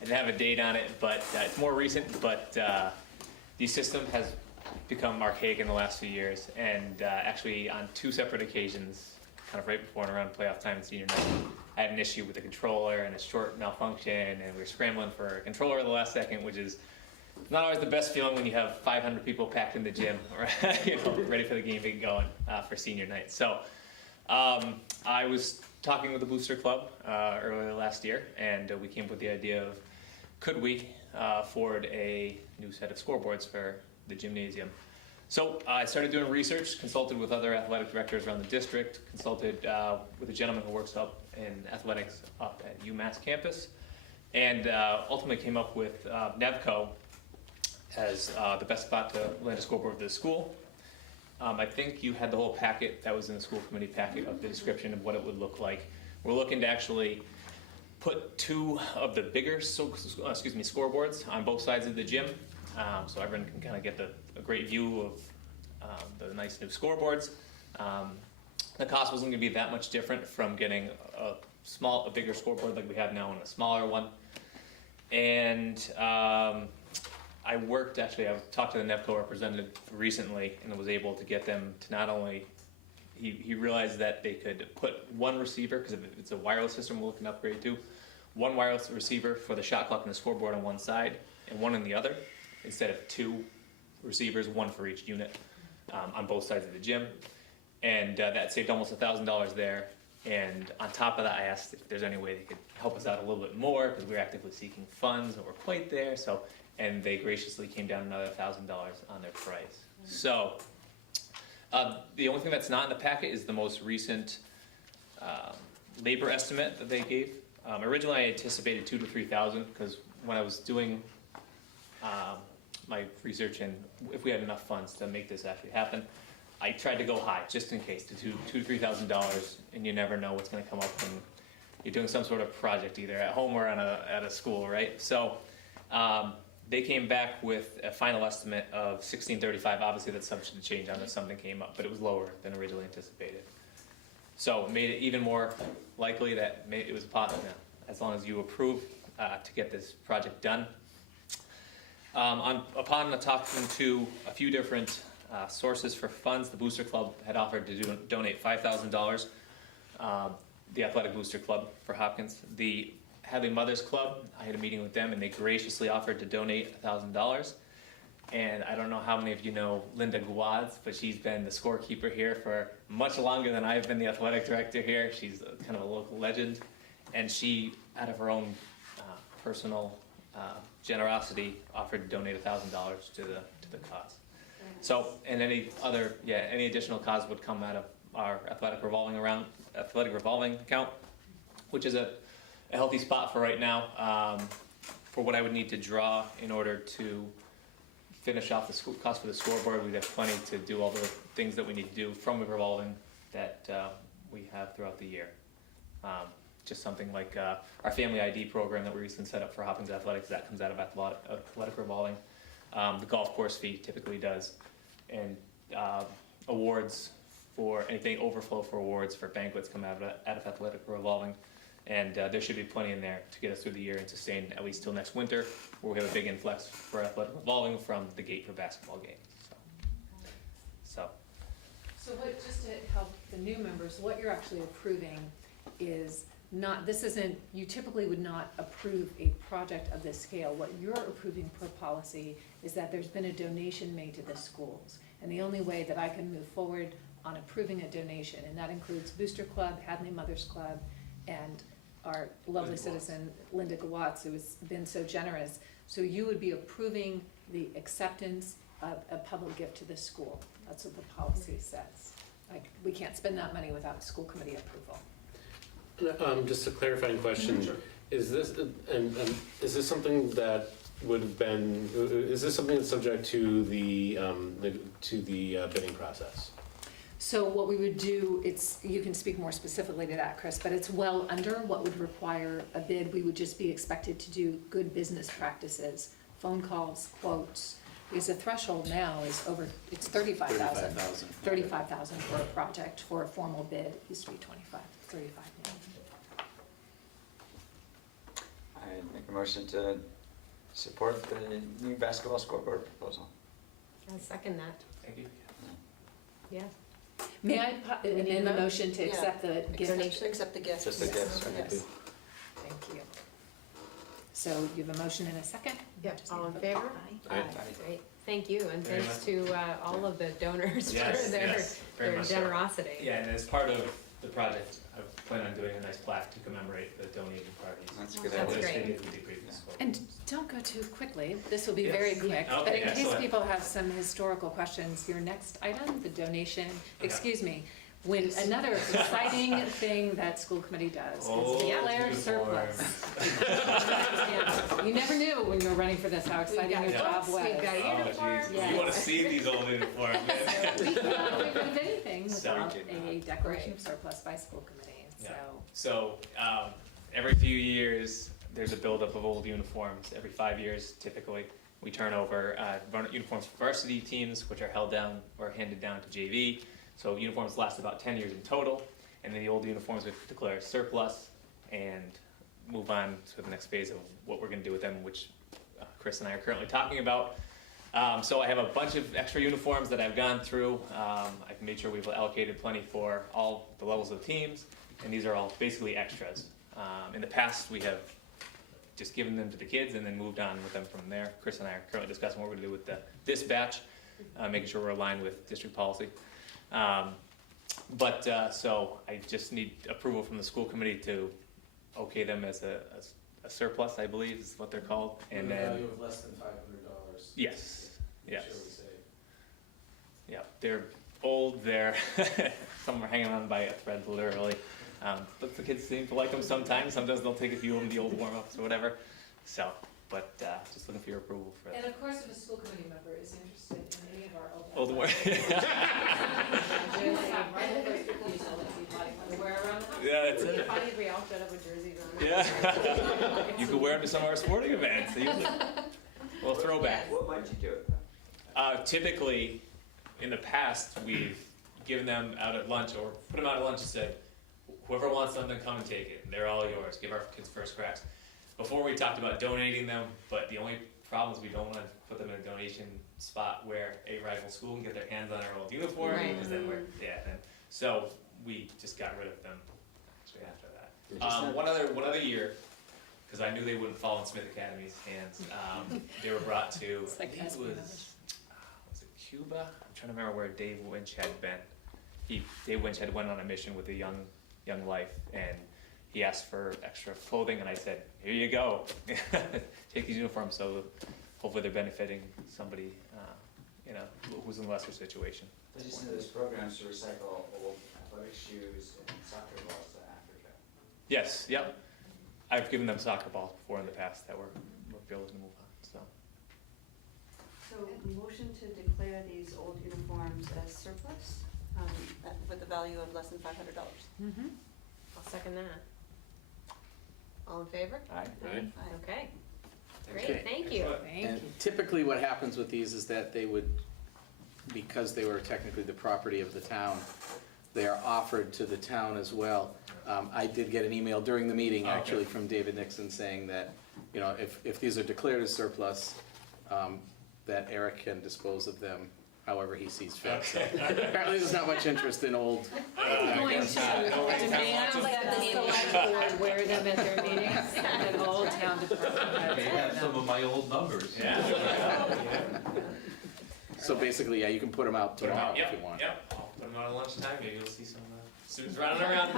I didn't have a date on it, but it's more recent, but the system has become archaic in the last few years, and actually on 2 separate occasions, kind of right before and around playoff time in senior night, I had an issue with the controller and a short malfunction, and we were scrambling for a controller at the last second, which is not always the best feeling when you have 500 people packed in the gym, ready for the game to get going for senior night. So I was talking with the Booster Club earlier last year, and we came up with the idea of, could we afford a new set of scoreboards for the gymnasium? So I started doing research, consulted with other athletic directors around the district, consulted with a gentleman who works up in athletics up at UMass campus, and ultimately came up with Nevco as the best spot to land a scoreboard for the school. I think you had the whole packet that was in the school committee packet of the description of what it would look like. We're looking to actually put 2 of the bigger scoreboards on both sides of the gym, so everyone can kind of get a great view of the nice new scoreboards. The cost wasn't going to be that much different from getting a bigger scoreboard like we have now and a smaller one. And I talked to the Nevco representative recently and was able to get them to not only, he realized that they could put one receiver, because if it's a wireless system we're looking to upgrade to, one wireless receiver for the shot clock and the scoreboard on one side and one on the other, instead of 2 receivers, one for each unit on both sides of the gym. And that saved almost $1,000 there. And on top of that, I asked if there's any way they could help us out a little bit more, because we were actively seeking funds and we're quite there. And they graciously came down another $1,000 on their price. So the only thing that's not in the packet is the most recent labor estimate that they gave. Originally, I anticipated $2,000 to $3,000, because when I was doing my research and if we had enough funds to make this actually happen, I tried to go high just in case, to $2,000 to $3,000, and you never know what's going to come up when you're doing some sort of project either at home or at a school, right? So they came back with a final estimate of $1,635. Obviously, that's subject to change unless something came up, but it was lower than originally anticipated. So it made it even more likely that it was possible, as long as you approve to get this project done. Upon talking to a few different sources for funds, the Booster Club had offered to donate $5,000. The Athletic Booster Club for Hopkins. The Hadley Mothers Club, I had a meeting with them and they graciously offered to donate $1,000. And I don't know how many of you know Linda Guadz, but she's been the scorekeeper here for much longer than I've been the athletic director here. She's kind of a local legend. And she, out of her own personal generosity, offered to donate $1,000 to the cause. So, and any additional cause would come out of our athletic revolving account, which is a healthy spot for right now, for what I would need to draw in order to finish off the cost for the scoreboard. We'd have plenty to do all the things that we need to do from the revolving that we have throughout the year. Just something like our family ID program that we recently set up for Hopkins Athletics, that comes out of athletic revolving. The golf course fee typically does, and awards for anything, overflow for awards for banquets come out of athletic revolving. And there should be plenty in there to get us through the year and sustain at least till next winter, where we have a big influx for athletic revolving from the gate for basketball games. So what, just to help the new members, what you're actually approving is not, this isn't, you typically would not approve a project of this scale. What you're approving per policy is that there's been a donation made to the schools. And the only way that I can move forward on approving a donation, and that includes Booster Club, Hadley Mothers Club, and our lovely citizen Linda Gawatz, who has been so generous. So you would be approving the acceptance of a public gift to the school. That's what the policy says. Like, we can't spend that money without school committee approval. Just a clarifying question. Sure. Is this something that would have been, is this something that's subject to the bidding process? So what we would do, you can speak more specifically to that, Chris, but it's well under what would require a bid. We would just be expected to do good business practices, phone calls, quotes, because the threshold now is over, it's $35,000. $35,000 for a project. For a formal bid, it used to be $25,000, $35,000 now. I make a motion to support the new basketball scoreboard proposal. I second that. Thank you. Yeah. May I amend the motion to accept the gift? Donation, accept the gift. Just the gifts, right? Yes. Thank you. So you have a motion and a second? Yep, all in favor? Aye. Great, thank you, and Very thanks to all of the donors Yes, for their yes, very their much so. generosity. Yeah, and as part of the project, I plan on doing a nice plaque to commemorate the donating parties. That's a good That's idea. great. We did great this fall. And don't go too quickly, this will be Yes. very quick, but Okay, in case excellent. people have some historical questions, your next item, the donation, excuse me, when another exciting thing that school committee does is declare surplus. You never knew when you were running for this how exciting your job was. We've got Oh, uniforms. jeez. You wanna see these old uniforms, man. We cannot get rid of anything So we without cannot. a declaration of surplus by school committee, so. Yeah. So, every few years, there's a buildup of old uniforms. Every 5 years, typically, we turn over uniforms for varsity teams, which are held down or handed down to JV. So uniforms last about 10 years in total, and then the old uniforms we declare surplus and move on to the next phase of what we're gonna do with them, which Chris and I are currently talking about. So I have a bunch of extra uniforms that I've gone through. I've made sure we've allocated plenty for all the levels of teams, and these are all basically extras. In the past, we have just given them to the kids and then moved on with them from there. Chris and I are currently discussing what we're gonna do with this batch, making sure we're aligned with district policy. So I just need approval from the school committee to okay them as a surplus, I believe is what they're called, and then. Value of less than $500. Yes, yes. Shall we say. Yeah, they're old, some are hanging on by a thread literally. But the kids seem to like them sometimes they'll take a few of them, the old warm-ups or whatever. So, but just looking for your approval for And that. of course, if a school committee member is interested in any of our Old war. Yeah, that's it. Funny if we all showed up with jerseys on. Yeah. You could wear them to some of our sporting events. Well, throwback. What might you do with that? Typically, in the past, we've given them out at lunch or put them out at lunch and said, whoever wants them, then come and take it. They're all yours. Give our kids first cracks. Before we talked about donating them, but the only problem is we don't want to put them in a donation spot where a rival school can get their hands on our old uniform. Right. Because then so we just got rid of them actually after that. Did you send- One other year, because I knew they wouldn't fall in Smith Academy's hands, they were brought to, It's like I think it espionage. was it Cuba? I'm trying to remember where Dave Winch had been. Dave Winch had went on a mission with a young life, and he asked for extra clothing, and I said, here you go. Take these uniforms, so hopefully they're benefiting somebody, who's in a lesser situation. Did you send those programs to recycle old athletic shoes and soccer balls to Africa? Yes, yep. I've given them soccer balls before in the past that we're able to move on, so. So motion to declare these old uniforms as surplus, with a value of less than $500. Mm-hmm. I'll second that. All in favor? Aye. Okay, Okay. great, thank you. Thank you. And typically what happens with these is that they would, because they were technically the property of the town, they are offered to the town as well. I did get an email during the meeting, Okay. actually, from David Nixon saying that, if these are declared as surplus, that Eric can dispose of them however he sees fit. So apparently there's not much interest in old. I'm going to demand that the select board wear them at their meetings, and all town department heads They wear have some them. of my old numbers. Yeah. So basically, yeah, you can put them out Put 'em tomorrow out, if you want. Yep, I'll put them out at lunchtime, maybe you'll see some students running around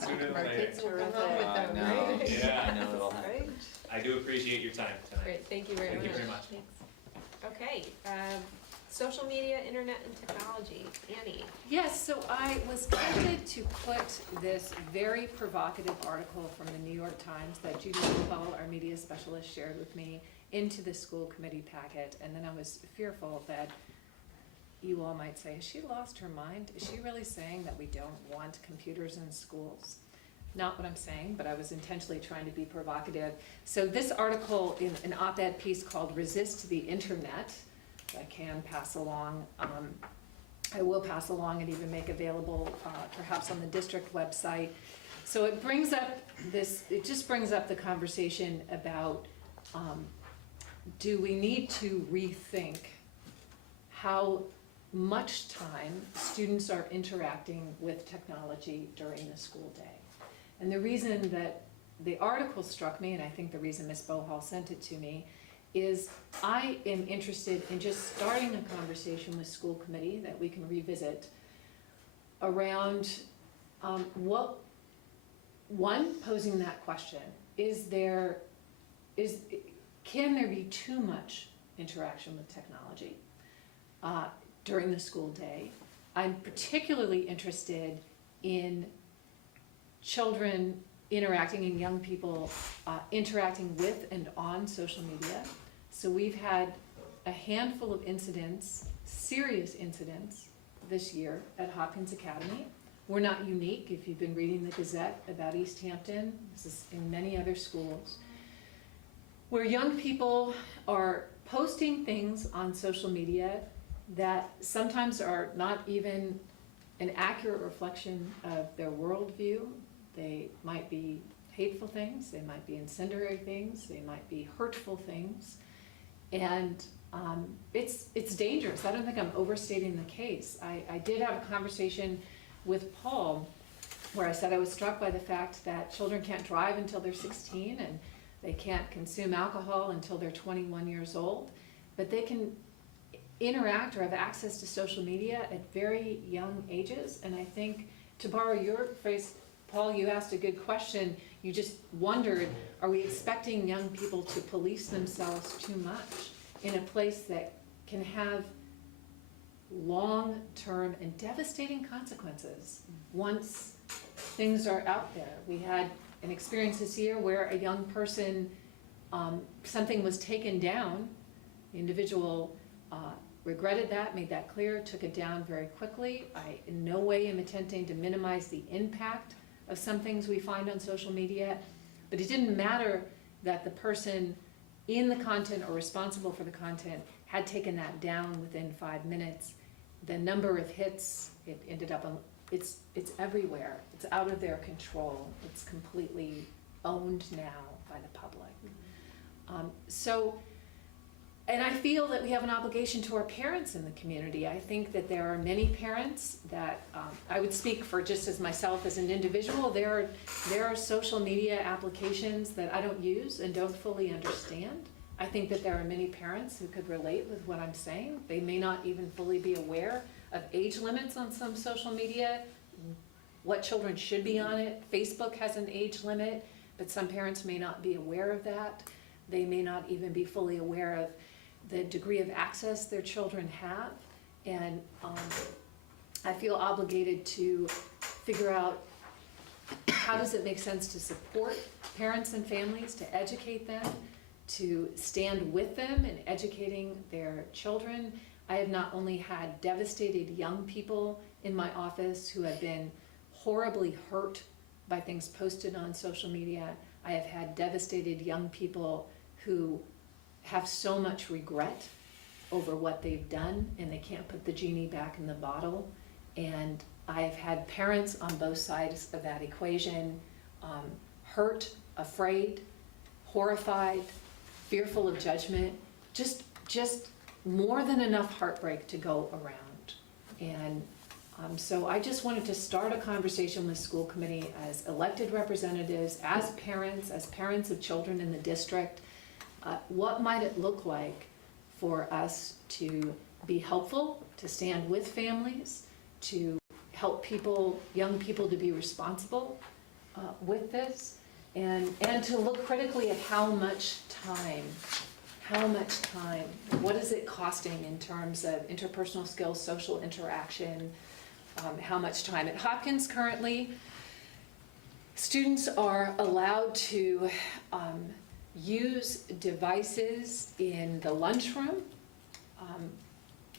sooner than Our later. kids will come home with them, No, right? Yeah. I know it'll happen. Right? I do appreciate your time tonight. Great, thank you very much. Thank you very much. Okay, social media, internet, and technology. Annie? Yes, so I was tempted to put this very provocative article from the New York Times that Judy Lupel, our media specialist, shared with me into the school committee packet, and then I was fearful that you all might say, has she lost her mind? Is she really saying that we don't want computers in schools? Not what I'm saying, but I was intentionally trying to be provocative. So this article in an op-ed piece called Resist the Internet, I can pass along, I will pass along and even make available perhaps on the district website. So it brings up just brings up the conversation about, do we need to rethink how much time students are interacting with technology during the school day? And the reason that the article struck me, and I think the reason Ms. Bohal sent it to me, is I am interested in just starting a conversation with school committee that we can revisit around posing that question. Can there be too much interaction with technology during the school day? I'm particularly interested in children interacting and young people interacting with and on social media. So we've had a handful of incidents, serious incidents, this year at Hopkins Academy. We're not unique. If you've been reading the Gazette about East Hampton, this is in many other schools, where young people are posting things on social media that sometimes are not even an accurate reflection of their worldview. They might be hateful things, they might be incendiary things, they might be hurtful things. And it's dangerous. I don't think I'm overstating the case. I did have a conversation with Paul where I said I was struck by the fact that children can't drive until they're 16 and they can't consume alcohol until they're 21 years old, but they can interact or have access to social media at very young ages. And I think, to borrow your phrase, Paul, you asked a good question. You just wondered, are we expecting young people to police themselves too much in a place that can have long-term and devastating consequences once things are out there? We had an experience this year where a young person, something was taken down. The individual regretted that, made that clear, took it down very quickly. I in no way am attempting to minimize the impact of some things we find on social media, but it didn't matter that the person in the content or responsible for the content had taken that down within 5 minutes. The number of hits, it ended up on, it's everywhere. It's out of their control. It's completely owned now by the public. And I feel that we have an obligation to our parents in the community. I think that there are many parents that, I would speak for just as myself as an individual, there are social media applications that I don't use and don't fully understand. I think that there are many parents who could relate with what I'm saying. They may not even fully be aware of age limits on some social media, what children should be on it. Facebook has an age limit, but some parents may not be aware of that. They may not even be fully aware of the degree of access their children have. And I feel obligated to figure out how does it make sense to support parents and families, to educate them, to stand with them in educating their children. I have not only had devastated young people in my office who have been horribly hurt by things posted on social media. I have had devastated young people who have so much regret over what they've done and they can't put the genie back in the bottle. And I have had parents on both sides of that equation, hurt, afraid, horrified, fearful of judgment, just more than enough heartbreak to go around. And so I just wanted to start a conversation with school committee as elected representatives, as parents of children in the district. What might it look like for us to be helpful, to stand with families, to help young people to be responsible with this, and to look critically at how much time, what is it costing in terms of interpersonal skills, social interaction, how much time. At Hopkins currently, students are allowed to use devices in the lunchroom.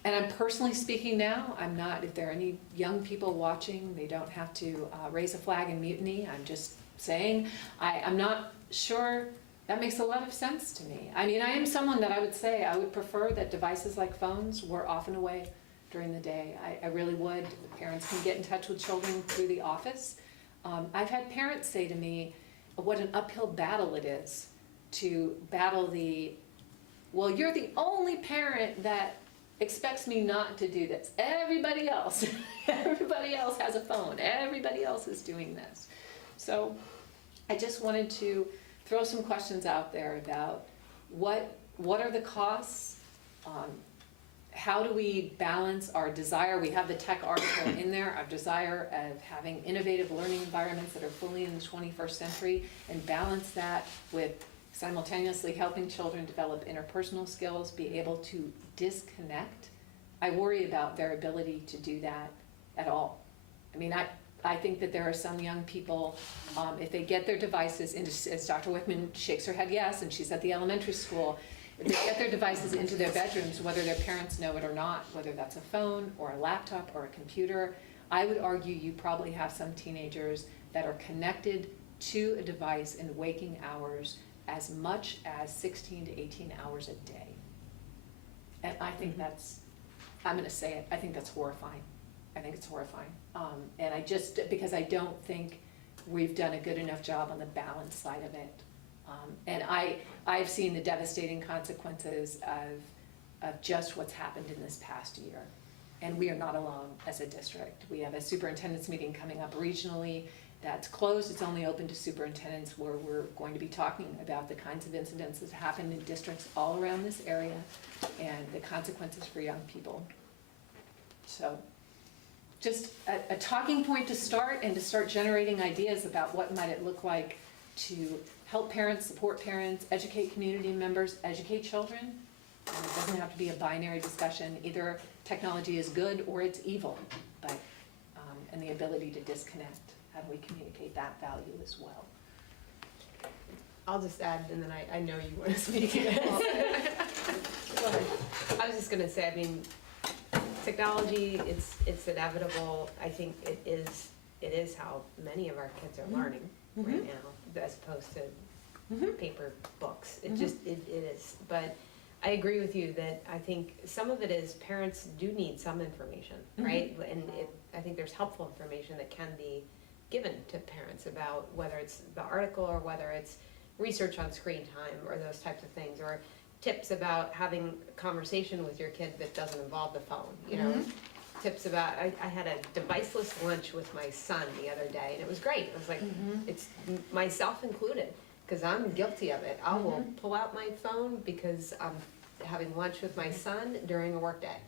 And I'm personally speaking now, I'm not, if there are any young people watching, they don't have to raise a flag and mutiny. I'm just saying, I'm not sure that makes a lot of sense to me. I mean, I am someone that I would say I would prefer that devices like phones were off and away during the day. I really would. Parents can get in touch with children through the office. I've had parents say to me what an uphill battle it is to battle well, you're the only parent that expects me not to do this. Everybody else has a phone. Everybody else is doing this. So I just wanted to throw some questions out there about what are the costs? How do we balance our desire, we have the tech article in there, our desire of having innovative learning environments that are fully in the 21st century, and balance that with simultaneously helping children develop interpersonal skills, be able to disconnect. I worry about their ability to do that at all. I mean, I think that there are some young people, if they get their devices into, as Dr. Wickman shakes her head yes, and she's at the elementary school, if they get their devices into their bedrooms, whether their parents know it or not, whether that's a phone or a laptop or a computer, I would argue you probably have some teenagers that are connected to a device in waking hours as much as 16 to 18 hours a day. And I think that's, I'm gonna say it, I think that's horrifying. I think it's horrifying. And I just, because I don't think we've done a good enough job on the balance side of it. And I've seen the devastating consequences of just what's happened in this past year. And we are not alone as a district. We have a superintendent's meeting coming up regionally that's closed. It's only open to superintendents, where we're going to be talking about the kinds of incidents that happen in districts all around this area and the consequences for young people. So just a talking point to start, and to start generating ideas about what might it look like to help parents, support parents, educate community members, educate children. And it doesn't have to be a binary discussion. Either technology is good or it's evil, but, and the ability to disconnect. How do we communicate that value as well? I'll just add, and then I know you want to speak. Go ahead. I was just gonna say, I mean, technology, it's inevitable. I think it is how many of our kids are learning right now, as opposed to paper books. It just, it is. But I agree with you that I think some of it is parents do need some information, right? And I think there's helpful information that can be given to parents about whether it's the article or whether it's research on screen time or those types of things, or tips about having a conversation with your kid that doesn't involve the phone, you know? Tips about, I had a deviceless lunch with my son the other day, and it was great. It was like, it's myself included, because I'm guilty of it. I will pull out my phone because I'm having lunch with my son during a work day.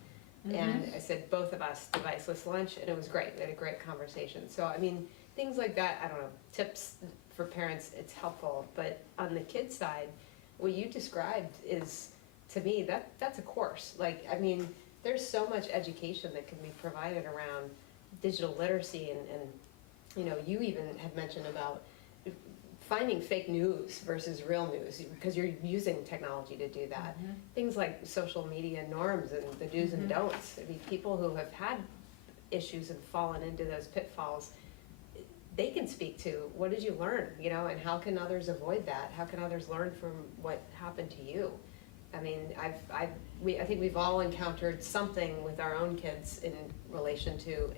And I said, both of us, deviceless lunch, and it was great. We had a great conversation. So, I mean, things like that, I don't know, tips for parents, it's helpful. But on the kids' side, what you described is, to me, that's a course. Like, I mean, there's so much education that can be provided around digital literacy, and you know, you even had mentioned about finding fake news versus real news, because you're using technology to do that. Things like social media norms and the do's and don'ts. I mean, people who have had issues and fallen into those pitfalls, they can speak to, what did you learn, you know, and how can others avoid that? How can others learn from what happened to you? I mean, I think we've all encountered something with our own kids in relation to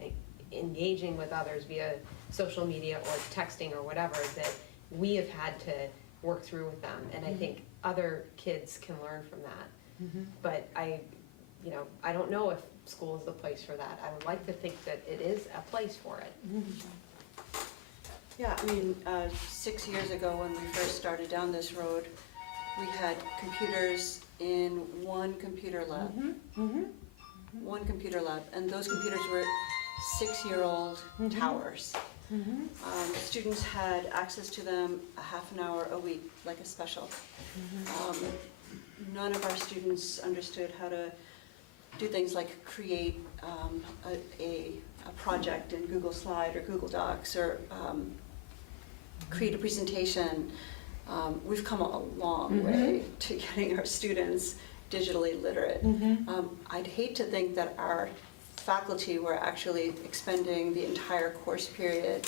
engaging with others via social media or texting or whatever, that we have had to work through with them. And I think other kids can learn from that. But I don't know if school is the place for that. I would like to think that it is a place for it. Yeah, I mean, 6 years ago when we first started down this road, we had computers in one computer lab. One computer lab, and those computers were 6-year-old towers. Students had access to them a half an hour a week, like a special. None of our students understood how to do things like create a project in Google Slide or Google Docs, or create a presentation. We've come a long way to getting our students digitally literate. I'd hate to think that our faculty were actually expending the entire course period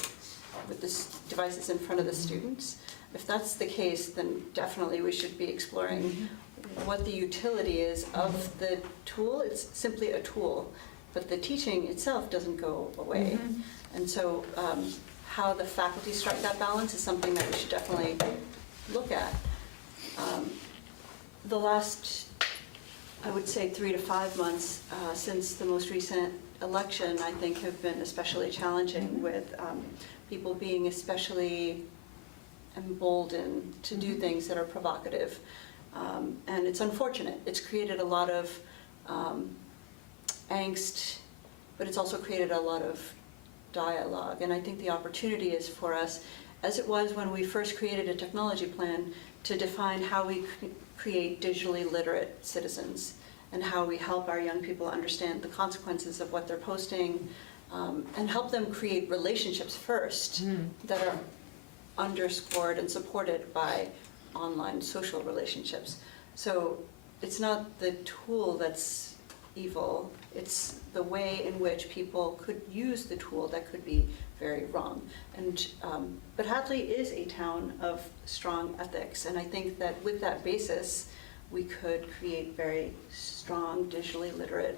with the devices in front of the students. If that's the case, then definitely we should be exploring what the utility is of the tool. It's simply a tool, but the teaching itself doesn't go away. And so how the faculty strike that balance is something that we should definitely look at. The last, I would say, 3 to 5 months since the most recent election, I think, have been especially challenging, with people being especially emboldened to do things that are provocative. And it's unfortunate. It's created a lot of angst, but it's also created a lot of dialogue. And I think the opportunity is for us, as it was when we first created a technology plan, to define how we create digitally literate citizens and how we help our young people understand the consequences of what they're posting, and help them create relationships first that are underscored and supported by online social relationships. So it's not the tool that's evil, it's the way in which people could use the tool that could be very wrong. And but Hadley is a town of strong ethics, and I think that with that basis, we could create very strong, digitally literate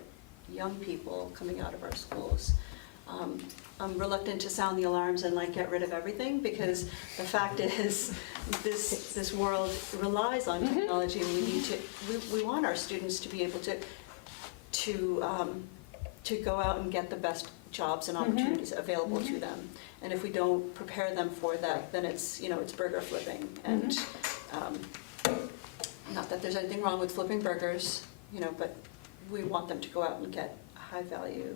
young people coming out of our schools. I'm reluctant to sound the alarms and like get rid of everything, because the fact is this world relies on technology, and we want our students to be able to go out and get the best jobs and opportunities available to them. And if we don't prepare them for that, then it's burger flipping. And not that there's anything wrong with flipping burgers, but we want them to go out and get high value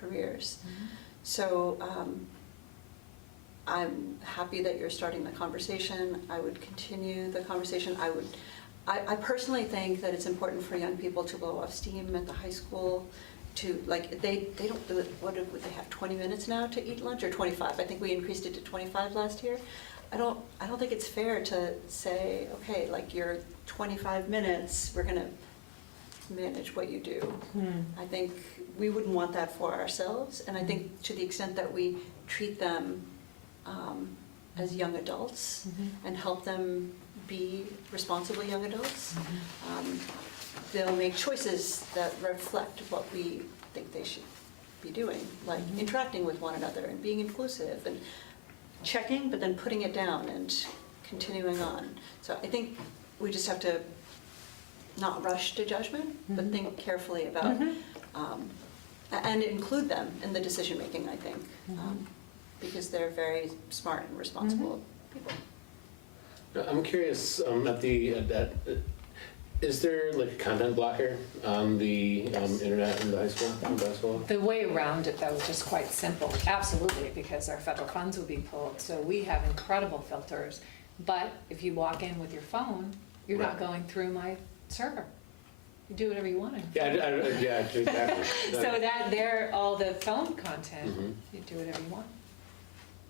careers. So I'm happy that you're starting the conversation. I would continue the conversation. I personally think that it's important for young people to blow off steam at the high school. To they don't do it. What do they have? 20 minutes now to eat lunch, or 25? I think we increased it to 25 last year. I don't think it's fair to say, okay, your 25 minutes, we're gonna manage what you do. I think we wouldn't want that for ourselves, and I think to the extent that we treat them as young adults and help them be responsible young adults, they'll make choices that reflect what we think they should be doing, like interacting with one another and being inclusive and checking, but then putting it down and continuing on. So I think we just have to not rush to judgment, but think carefully about, and include them in the decision making, I think, because they're very smart and responsible people. I'm curious, is there a content blocker on the internet in the high school, in high school? The way around it, though, is just quite simple. Absolutely, because our federal funds will be pulled. So we have incredible filters. But if you walk in with your phone, you're not going through my server. You do whatever you want. Yeah, exactly. So they're all the phone content. You do whatever you want.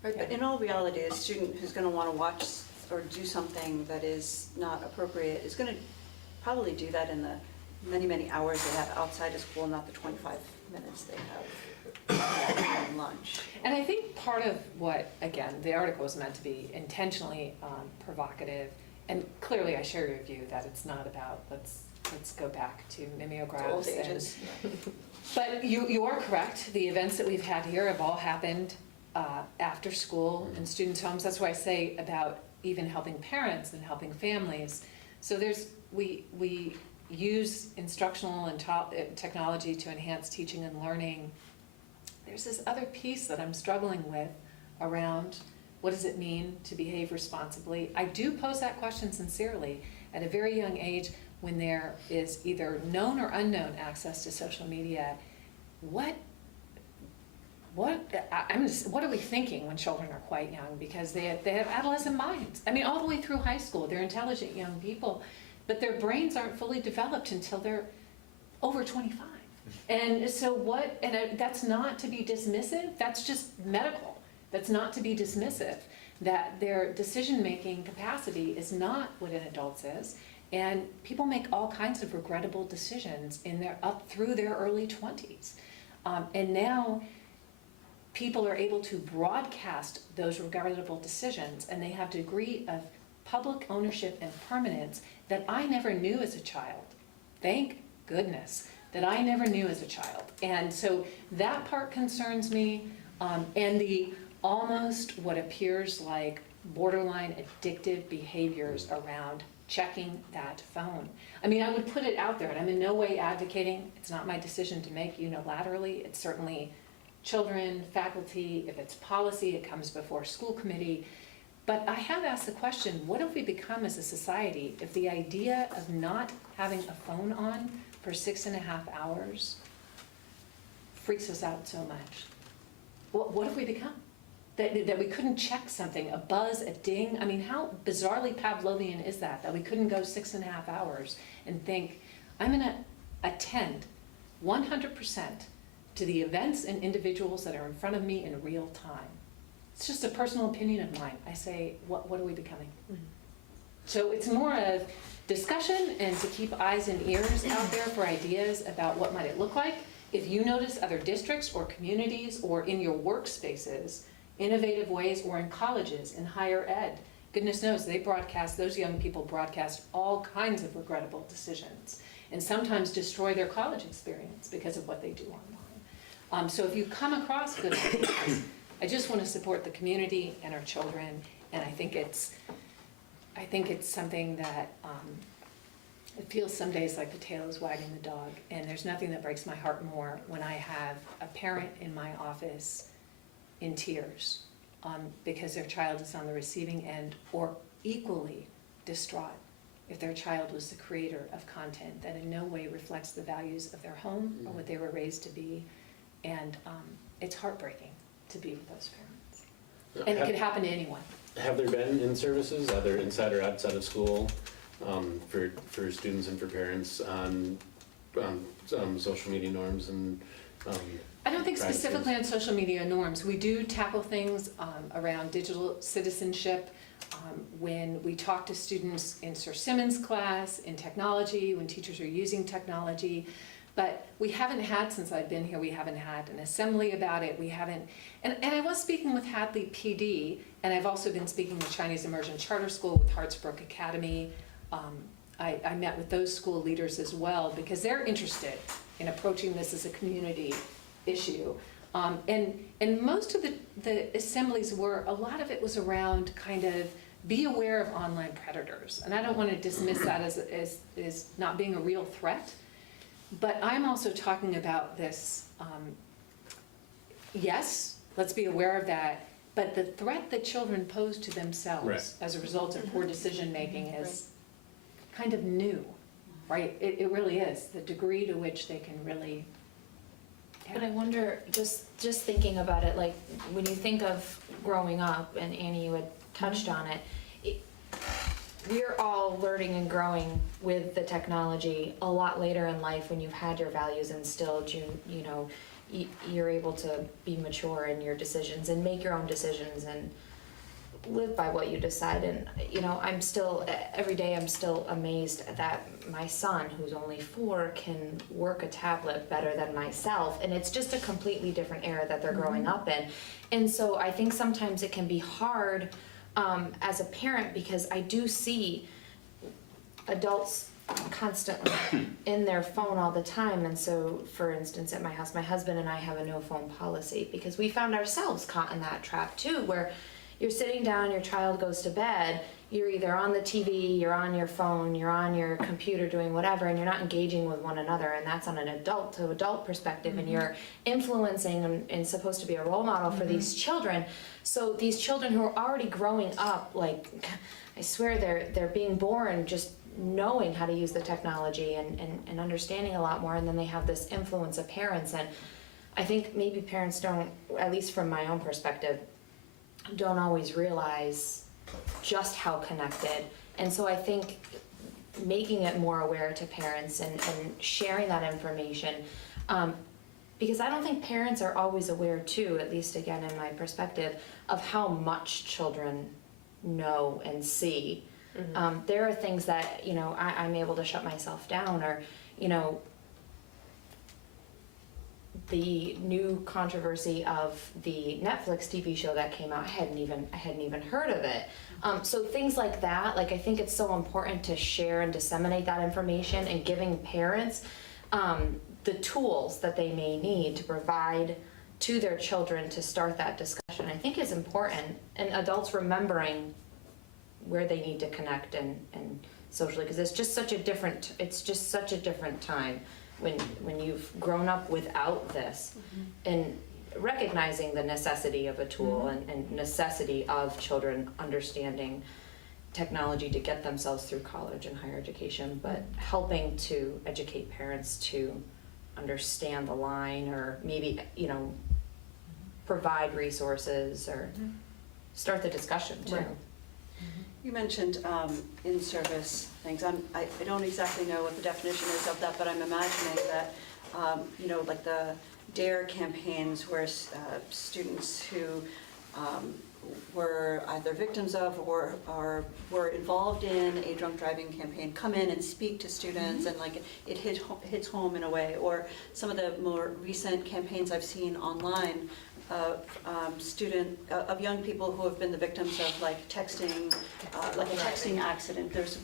Right, but in all reality, a student who's going to want to watch or do something that is not appropriate is going to probably do that in the many, many hours they have outside of school, not the 25 minutes they have during lunch. And I think part of what, again, the article was meant to be intentionally provocative, and clearly I share your view that it's not about let's go back to mimeographs. Old ages. But you are correct. The events that we've had here have all happened after school in students' homes. That's why I say about even helping parents and helping families. So we use instructional and technology to enhance teaching and learning. There's this other piece that I'm struggling with around what does it mean to behave responsibly. I do pose that question sincerely at a very young age when there is either known or unknown access to social media. What are we thinking when children are quite young? Because they have adolescent minds. I mean, all the way through high school, they're intelligent young people, but their brains aren't fully developed until they're over 25. And so that's not to be dismissive, that's just medical. That's not to be dismissive, that their decision-making capacity is not what an adult's is. And people make all kinds of regrettable decisions up through their early 20s. And now people are able to broadcast those regrettable decisions, and they have a degree of public ownership and permanence that I never knew as a child. Thank goodness that I never knew as a child. And so that part concerns me, and the almost what appears like borderline addictive behaviors around checking that phone. I mean, I would put it out there, and I'm in no way advocating, it's not my decision to make unilaterally, it's certainly children, faculty, if it's policy, it comes before school committee. But I have asked the question, what have we become as a society if the idea of not having a phone on for 6.5 hours freaks us out so much? What have we become? That we couldn't check something, a buzz, a ding? I mean, how bizarrely Pavlovian is that we couldn't go 6.5 hours and think, I'm gonna attend 100% to the events and individuals that are in front of me in real time. It's just a personal opinion of mine. I say, what are we becoming? Mm-hmm. So it's more of discussion and to keep eyes and ears out there for ideas about what might it look like. If you notice other districts or communities or in your workspaces, innovative ways, or in colleges, in higher ed, goodness knows those young people broadcast all kinds of regrettable decisions and sometimes destroy their college experience because of what they do online. So if you come across good ideas, I just want to support the community and our children, and I think it's something that it feels some days like the tail is wagging the dog, and there's nothing that breaks my heart more when I have a parent in my office in tears because their child is on the receiving end, or equally distraught if their child was the creator of content that in no way reflects the values of their home or what they were raised to be. And it's heartbreaking to be with those parents. And it could happen to anyone. Have there been in-services, either inside or outside of school, for students and for parents on social media norms and I don't think practices? specifically on social media norms. We do tackle things around digital citizenship when we talk to students in Sir Simmons' class, in technology, when teachers are using technology. But we haven't had, since I've been here, we haven't had an assembly about it. We haven't, and I was speaking with Hadley PD, and I've also been speaking with Chinese Immersion Charter School, with Hartsbrook Academy. I met with those school leaders as well, because they're interested in approaching this as a community issue. And most of the assemblies a lot of it was around kind of be aware of online predators. And I don't want to dismiss that as not being a real threat. But I'm also talking about this, yes, let's be aware of that, but the threat that children pose to themselves Right. as a result of poor decision-making is kind of new, right? It really is, the degree to which they can really. But I wonder, just thinking about it, like, when you think of growing up, and Annie, you had touched on it, we're all learning and growing with the technology a lot later in life when you've had your values instilled, you're able to be mature in your decisions and make your own decisions and live by what you decide. And, I'm still, every day I'm still amazed that my son, who's only 4, can work a tablet better than myself. And it's just a completely different era that they're growing up in. And so I think sometimes it can be hard as a parent, because I do see adults constantly in their phone all the time. And so, for instance, at my house, my husband and I have a no phone policy, because we found ourselves caught in that trap too, where you're sitting down, your child goes to bed, you're either on the TV, you're on your phone, you're on your computer doing whatever, and you're not engaging with one another. And that's on an adult to adult perspective, and you're influencing and supposed to be a role model for these children. So these children who are already growing up, like, I swear they're being born just knowing how to use the technology and understanding a lot more, and then they have this influence of parents. And I think maybe parents don't, at least from my own perspective, don't always realize just how connected. And so I think making it more aware to parents and sharing that information, because I don't think parents are always aware too, at least again in my perspective, of how much children know and see. There are things that, I'm able to shut myself down, or, the new controversy of the Netflix TV show that came out, I hadn't even heard of it. So things like that, like, I think it's so important to share and disseminate that information, and giving parents the tools that they may need to provide to their children to start that discussion, I think is important. And adults remembering where they need to connect and socially, because it's just such a different time when you've grown up without this. And recognizing the necessity of a tool and necessity of children understanding technology to get themselves through college and higher education, but helping to educate parents to understand the line, or maybe, you know, provide resources or start the discussion too. Right. You mentioned in-service things. I don't exactly know what the definition is of that, but I'm imagining that, you know, like the DARE campaigns where students who were either victims of or were involved in a drunk driving campaign come in and speak to students, and like it hits home in a way. Or some of the more recent campaigns I've seen online of young people who have been the victims of like texting, like a texting accident. There's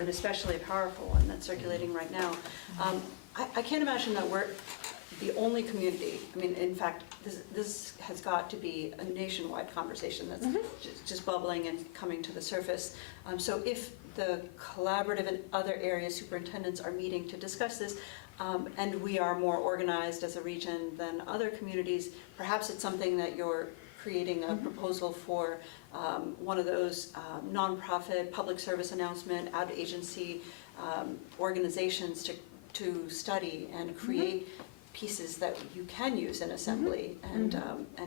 an especially powerful one that's circulating right now. I can't imagine that we're the only community. I mean, in fact, this has got to be a nationwide conversation that's just bubbling and coming to the surface. So if the collaborative and other area superintendents are meeting to discuss this, and we are more organized as a region than other communities, perhaps it's something that you're creating a proposal for one of those nonprofit public service announcement ad agency organizations to study and create pieces that you can use in assembly and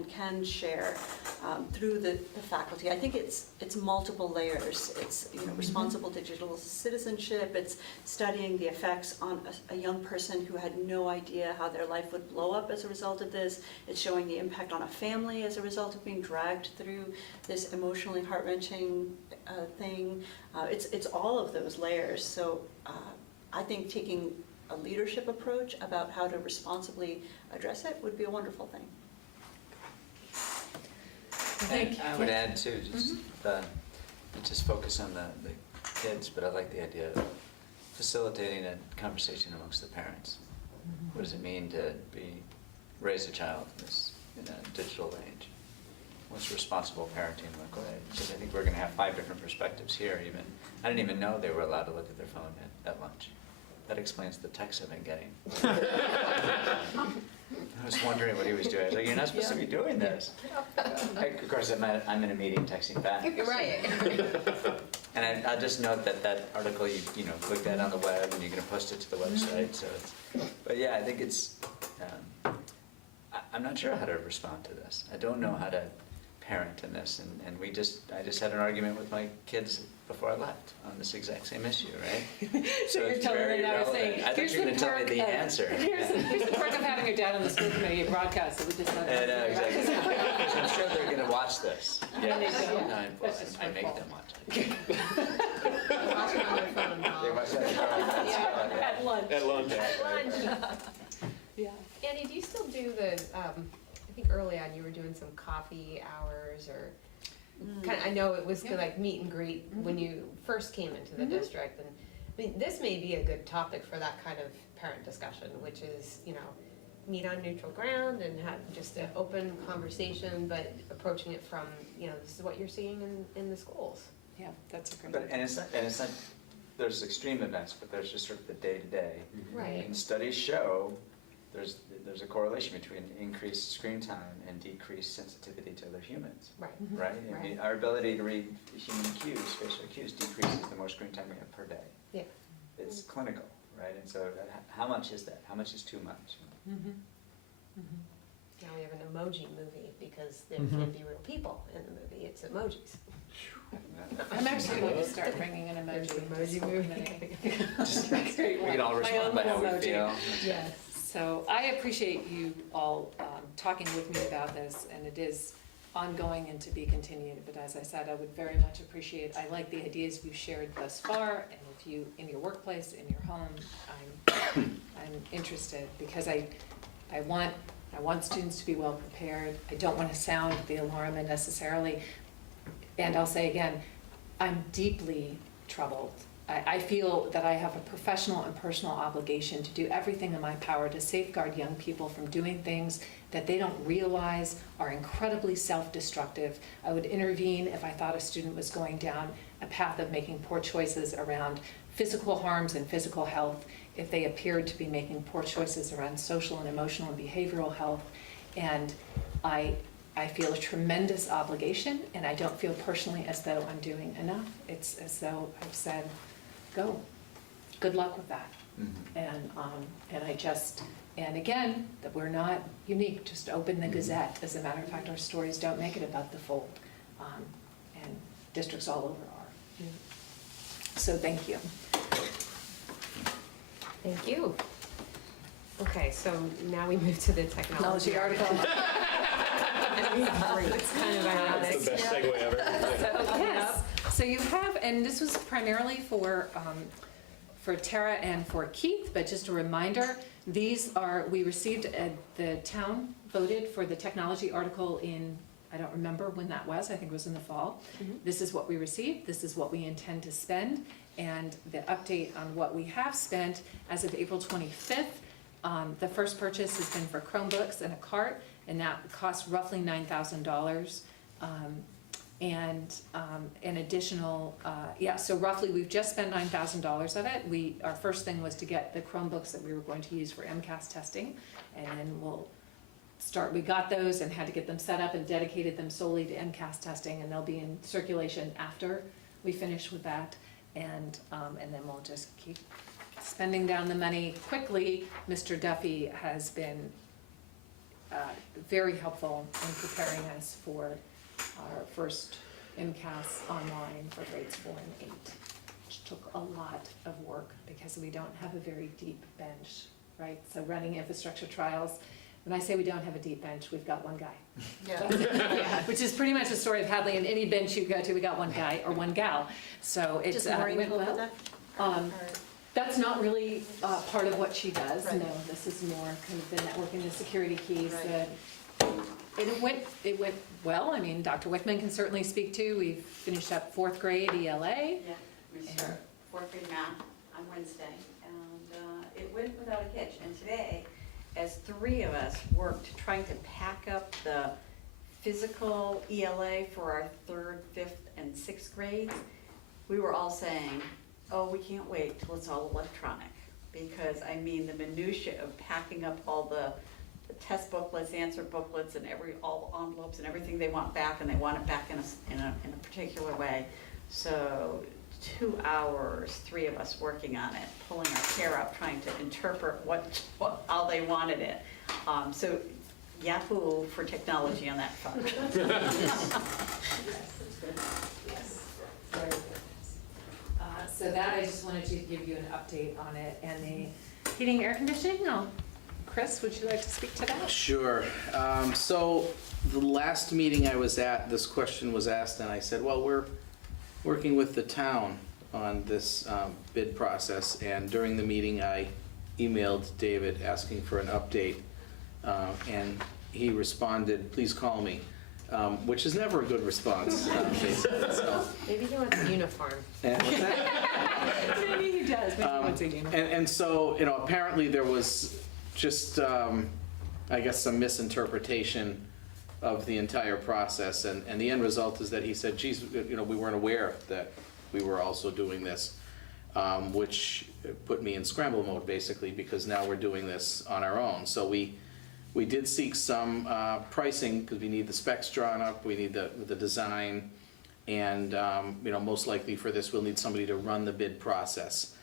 can share through the faculty. I think it's multiple layers. It's, you know, responsible digital citizenship. It's studying the effects on a young person who had no idea how their life would blow up as a result of this. It's showing the impact on a family as a result of being dragged through this emotionally heart-wrenching thing. It's all of those layers. So I think taking a leadership approach about how to responsibly address it would be a wonderful thing. I would add too, just focus on the kids, but I like the idea of facilitating a conversation amongst the parents. What does it mean to raise a child in a digital age? What's responsible parenting look like? Because I think we're going to have 5 different perspectives here. Even I didn't even know they were allowed to look at their phone at lunch. That explains the texts I've been getting. I was wondering what he was doing. I was like, you're not supposed to be doing this. Of course, I'm in a meeting texting back. Right. And I'll just note that article, you click that on the web and you're going to post it to the website. So but yeah, I think it's, I'm not sure how to respond to this. I don't know how to parent in this. And I just had an argument with my kids before I left on this exact same issue, right? So you're telling me now, saying, I thought you were going to tell me the answer. Here's the perk of having your dad on the school committee broadcast, so we just I know, exactly. So I'm sure they're going to watch this. Yeah. I make them watch it. Watch it on their phone, Paul. They watch it on their phone. Yeah, at lunch. At lunch. Yeah. Annie, do you still do the, I think early on you were doing some coffee hours or kind of, I know it was like meet and greet when you first came into the district. And I mean, this may be a good topic for that kind of parent discussion, which is, meet on neutral ground and have just an open conversation, but approaching it from, this is what you're seeing in the schools. Yeah, that's a great. But, and it's not, there's extreme events, but there's just sort of the day-to-day. Right. And studies show there's a correlation between increased screen time and decreased sensitivity to other humans. Right. Right? I mean, our ability to read human cues, facial cues, decreases the more screen time we have per day. Yeah. It's clinical, right? And so how much is that? How much is too much? Now we have an emoji movie because there can't be real people in the movie, it's emojis. I'm actually going to start bringing an emoji movie. We can all respond by how we feel. Yes. So I appreciate you all talking with me about this, and it is ongoing and to be continued. But as I said, I would very much appreciate, I like the ideas you've shared thus far, and if you, in your workplace, in your home, I'm interested because I want students to be well prepared. I don't want to sound the alarm necessarily. And I'll say again, I'm deeply troubled. I feel that I have a professional and personal obligation to do everything in my power to safeguard young people from doing things that they don't realize are incredibly self-destructive. I would intervene if I thought a student was going down a path of making poor choices around physical harms and physical health, if they appeared to be making poor choices around social and emotional and behavioral health. And I feel a tremendous obligation, and I don't feel personally as though I'm doing enough. It's as though I've said, go, good luck with that. And I just, and again, that we're not unique, just open the Gazette. As a matter of fact, our stories don't make it above the fold. And districts all over are. So thank you. Thank you. Okay, so now we move to the technology article. It's kind of ironic. That's the best segue ever. Yes, so you have, and this was primarily for Tara and for Keith, but just a reminder, these are, we received, the town voted for the technology article in, I don't remember when that was, I think it was in the fall. This is what we received, this is what we intend to spend, and the update on what we have spent as of April 25th. The first purchase has been for Chromebooks and a cart, and that cost roughly $9,000. And an additional, so roughly we've just spent $9,000 of it. Our first thing was to get the Chromebooks that we were going to use for MCAS testing, and then we'll start, we got those and had to get them set up and dedicated them solely to MCAS testing, and they'll be in circulation after we finish with that, and then we'll just keep spending down the money quickly. Mr. Duffy has been very helpful in preparing us for our first MCAS online for grades 4 and 8, which took a lot of work because we don't have a very deep bench, right? So running infrastructure trials, when I say we don't have a deep bench, we've got one guy. Yeah. Which is pretty much the story of Hadley. In any bench you go to, we got one guy or one gal. So it's went well. That's not really part of what she does. Right. No, this is more kind of the networking, the security keys. Right. It went well. I mean, Dr. Wickman can certainly speak to. We've finished up 4th grade ELA. Yeah, we start 4th grade math on Wednesday, and it went without a hitch. And today, as 3 of us worked trying to pack up the physical ELA for our 3rd, 5th, and 6th grades, we were all saying, oh, we can't wait till it's all electronic. Because, I mean, the minutia of packing up all the test booklets, answer booklets, and all the envelopes and everything they want back, and they want it back in a particular way. So 2 hours, 3 of us working on it, pulling our hair out, trying to interpret how they wanted it. So Yahoo for technology on that front. Yes, very good. So that, I just wanted to give you an update on it. And the heating, air conditioning, Chris, would you like to speak to that? Sure. So the last meeting I was at, this question was asked, and I said, well, we're working with the town on this bid process. And during the meeting, I emailed David asking for an update, and he responded, please call me. Which is never a good response, basically. So. Maybe he wants a uniform. And what's that? Maybe he does. Maybe he wants a uniform. And so, apparently there was just, I guess, some misinterpretation of the entire process. And the end result is that he said, geez, we weren't aware that we were also doing this, which put me in scramble mode, basically, because now we're doing this on our own. So we did seek some pricing because we need the specs drawn up, we need the design, and most likely for this we'll need somebody to run the bid process.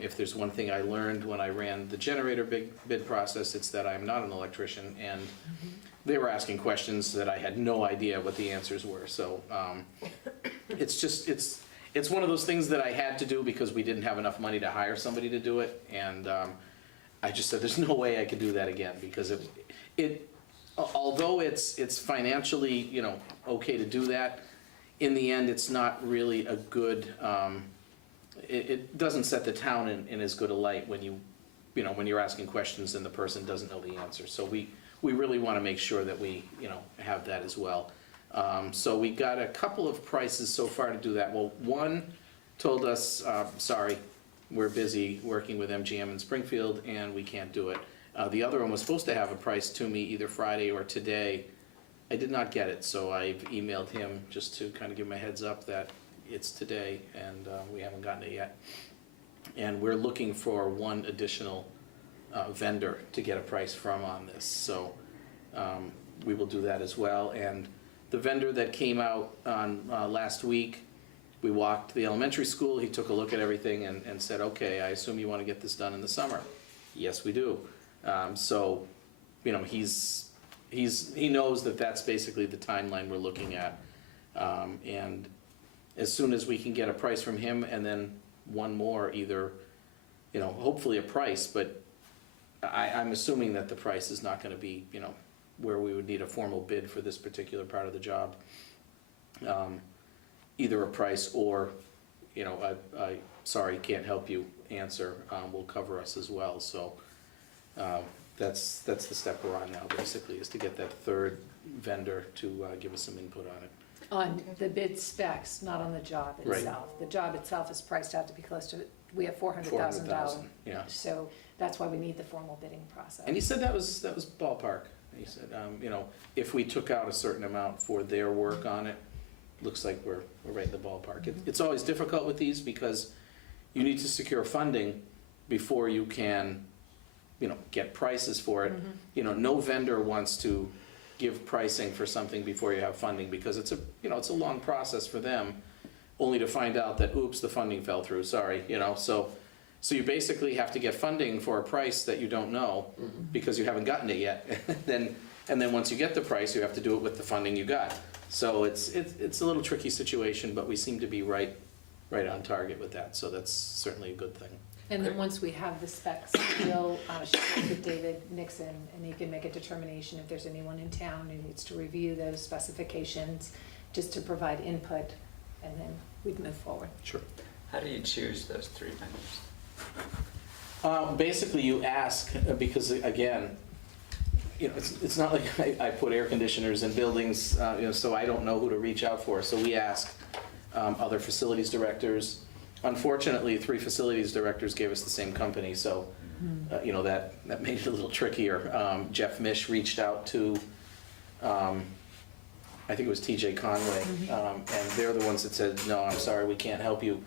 If there's one thing I learned when I ran the generator bid process, it's that I'm not an electrician, and they were asking questions that I had no idea what the answers were. So it's one of those things that I had to do because we didn't have enough money to hire somebody to do it, and I just said there's no way I could do that again, because although it's financially okay to do that, in the end it's not really a good, it doesn't set the town in as good a light when when you're asking questions and the person doesn't know the answer. So we really want to make sure that we have that as well. So we got a couple of prices so far to do that. Well, one told us, sorry, we're busy working with MGM in Springfield and we can't do it. The other one was supposed to have a price to me either Friday or today. I did not get it, so I've emailed him just to kind of give him a heads up that it's today, and we haven't gotten it yet. And we're looking for one additional vendor to get a price from on this. So we will do that as well. And the vendor that came out on last week, we walked the elementary school, he took a look at everything and said, okay, I assume you want to get this done in the summer. Yes, we do. So, you know, he knows that that's basically the timeline we're looking at. And as soon as we can get a price from him and then one more, either, you know, hopefully a price, but I'm assuming that the price is not gonna be, you know, where we would need a formal bid for this particular part of the job. Either a price or, you know, I sorry, can't help you answer, will cover us as well. So that's the step we're on now, basically, is to get that third vendor to give us some input on it. On the bid specs, not on the job Right. itself. The job itself is priced out to be close to, we have $400,000. $400,000, yeah. So that's why we need the formal bidding process. And he said that was ballpark. He said, you know, if we took out a certain amount for their work on it, looks like we're right in the ballpark. It's always difficult with these because you need to secure funding before you can, you know, get prices for it. You know, no vendor wants to give pricing for something before you have funding because it's a long process for them, only to find out that, oops, the funding fell through, sorry, you know. So you basically have to get funding for a price that you don't know because you haven't gotten it yet. And then once you get the price, you have to do it with the funding you got. So it's a little tricky situation, but we seem to be right on target with that. So that's certainly a good thing. And then once we have the specs, we'll share with David Nixon, and he can make a determination if there's anyone in town who needs to review those specifications, just to provide input, and then we'd move forward. Sure. How do you choose those three vendors? Basically, you ask, because again, you know, it's not like I put air conditioners in buildings, you know, so I don't know who to reach out for. So we ask other facilities directors. Unfortunately, 3 facilities directors gave us the same company, so you know, that made it a little trickier. Jeff Mish reached out to, I think it was TJ Conway, and they're the ones that said, no, I'm sorry, we can't help you.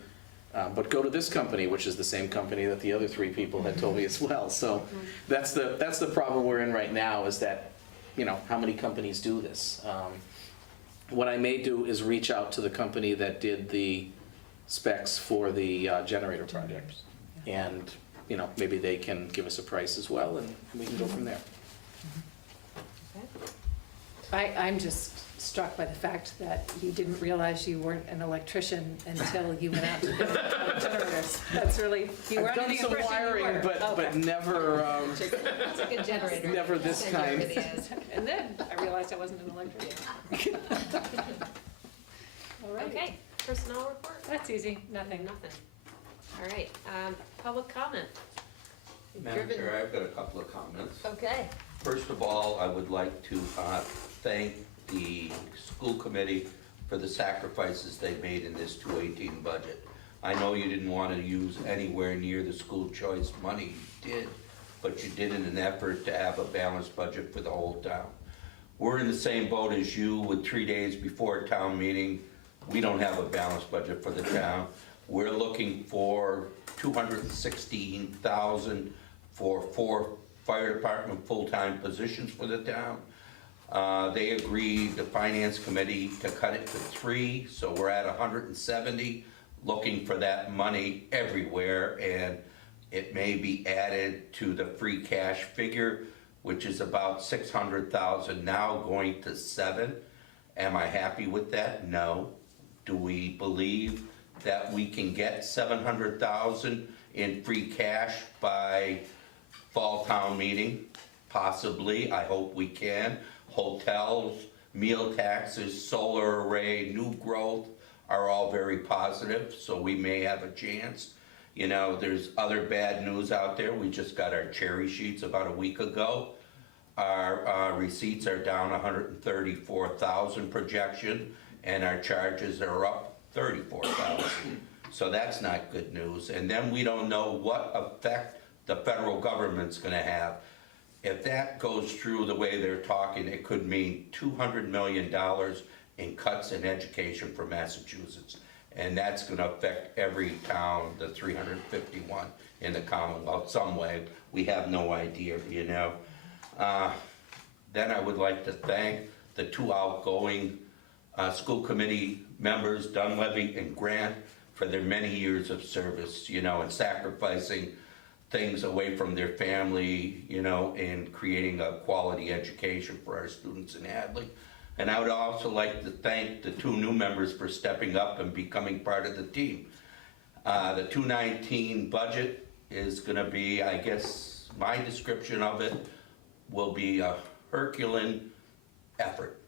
But go to this company, which is the same company that the other 3 people had told me as well. So that's the problem we're in right now, is that, you know, how many companies do this? What I may do is reach out to the company that did the specs for the generator project. And, you know, maybe they can give us a price as well, and we can go from there. I'm just struck by the fact that you didn't realize you weren't an electrician until you went out to build generators. That's really, you were I've under done the some impression you wering, were. but never, It's a good generator. never this kind. And then I realized I wasn't an electrician. All right. Okay, personnel report? That's easy, nothing. Nothing. All right, public comment. Madam Driven- Chair, I've got a couple of comments. Okay. First of all, I would like to thank the school committee for the sacrifices they made in this 2018 budget. I know you didn't want to use anywhere near the school choice money, you did, but you did in an effort to have a balanced budget for the whole town. We're in the same boat as you with 3 days before a town meeting. We don't have a balanced budget for the town. We're looking for $216,000 for 4 fire department full-time positions for the town. They agreed, the finance committee, to cut it to 3, so we're at 170, looking for that money everywhere, and it may be added to the free cash figure, which is about 600,000 now, going to 7. Am I happy with that? No. Do we believe that we can get 700,000 in free cash by fall town meeting? Possibly. I hope we can. Hotels, meal taxes, solar array, new growth are all very positive, so we may have a chance. You know, there's other bad news out there. We just got our cherry sheets about a week ago. Our receipts are down 134,000 projection, and our charges are up 34,000. So that's not good news. And then we don't know what effect the federal government's gonna have. If that goes through the way they're talking, it could mean $200 million in cuts in education for Massachusetts. And that's gonna affect every town, the 351 in the Commonwealth, some way. We have no idea, you know. Then I would like to thank the two outgoing school committee members, Dunleavy and Grant, for their many years of service, and sacrificing things away from their family, and creating a quality education for our students in Hadley. And I would also like to thank the two new members for stepping up and becoming part of the team. The 2019 budget is going to be, I guess, my description of it will be a Herculean effort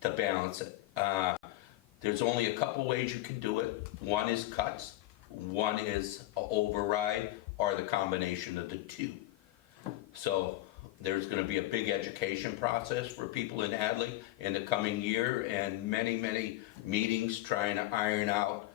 to balance it. There's only a couple ways you can do it. One is cuts, one is a override, or the combination of the two. So there's going to be a big education process for people in Hadley in the coming year, and many, many meetings trying to iron out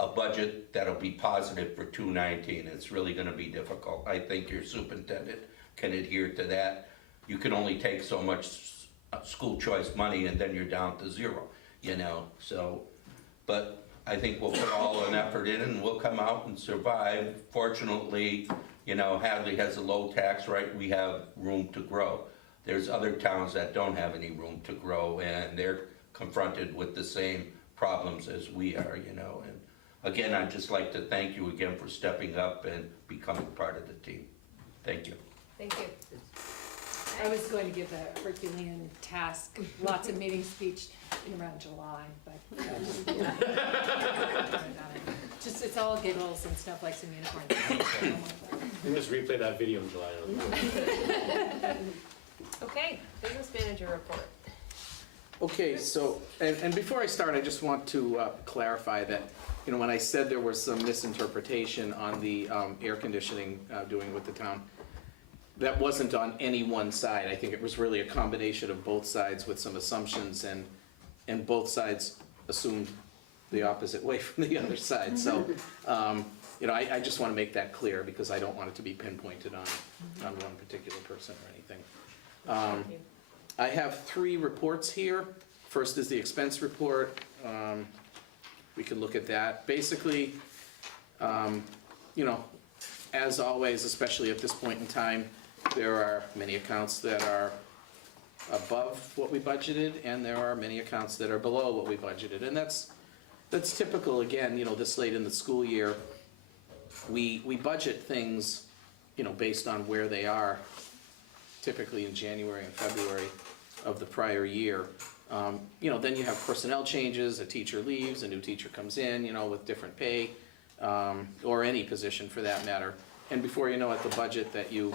a budget that'll be positive for 2019. It's really going to be difficult. I think your superintendent can adhere to that. You can only take so much school choice money and then you're down to zero, so, but I think we'll put all an effort in and we'll come out and survive. Fortunately, Hadley has a low tax rate. We have room to grow. There's other towns that don't have any room to grow, and they're confronted with the same problems as we are, and again, I'd just like to thank you again for stepping up and becoming part of the team. Thank you. Thank you. I was going to give a Herculean task, lots of meeting speech in around July, but just, it's all giggles and stuff like some unicorn. You can just replay that video in July. Okay, business manager report. Okay, so, and before I start, I just want to clarify that, when I said there was some misinterpretation on the air conditioning doing with the town, that wasn't on any one side. I think it was really a combination of both sides with some assumptions, and both sides assumed the opposite way from the other side. So, I just want to make that clear because I don't want it to be pinpointed on one particular person or anything. I have 3 reports here. First is the expense report. We can look at that. Basically, as always, especially at this point in time, there are many accounts that are above what we budgeted, and there are many accounts that are below what we budgeted. And that's typical, again, this late in the school year. We budget things, based on where they are, typically in January and February of the prior year. Then you have personnel changes, a teacher leaves, a new teacher comes in, with different pay, or any position for that matter. And before you know it, the budget that you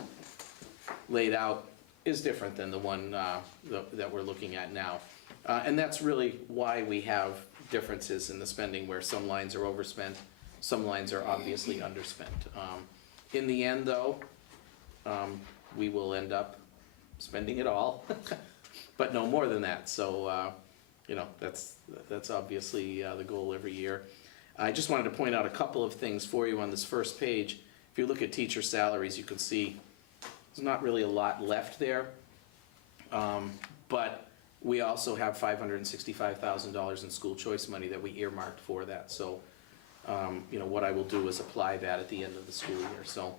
laid out is different than the one that we're looking at now. And that's really why we have differences in the spending, where some lines are overspent, some lines are obviously underspent. In the end, though, we will end up spending it all, but no more than that. So, that's obviously the goal every year. I just wanted to point out a couple of things for you on this first page. If you look at teacher salaries, you can see there's not really a lot left there. But we also have $565,000 in school choice money that we earmarked for that. So, what I will do is apply that at the end of the school year. So,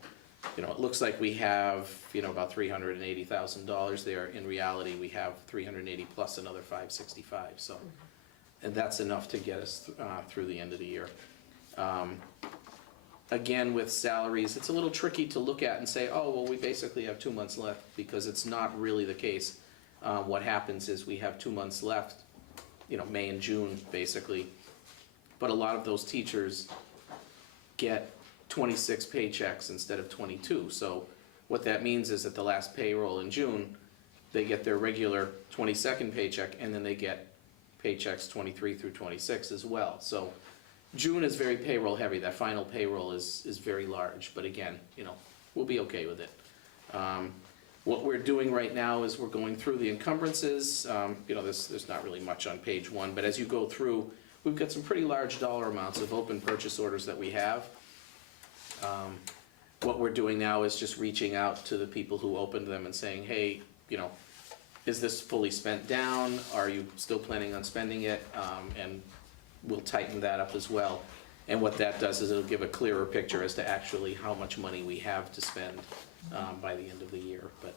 it looks like we have, about $380,000 there. In reality, we have 380 plus another 565. So, and that's enough to get us through the end of the year. Again, with salaries, it's a little tricky to look at and say, oh, well, we basically have 2 months left, because it's not really the case. What happens is we have 2 months left, May and June, basically. But a lot of those teachers get 26 paychecks instead of 22. So what that means is that the last payroll in June, they get their regular 22nd paycheck, and then they get paychecks 23 through 26 as well. So June is very payroll heavy. That final payroll is very large, but again, we'll be okay with it. What we're doing right now is we're going through the encumbrances. There's not really much on page 1, but as you go through, we've got some pretty large dollar amounts of open purchase orders that we have. What we're doing now is just reaching out to the people who opened them and saying, hey, is this fully spent down? Are you still planning on spending it? And we'll tighten that up as well. And what that does is it'll give a clearer picture as to actually how much money we have to spend by the end of the year. But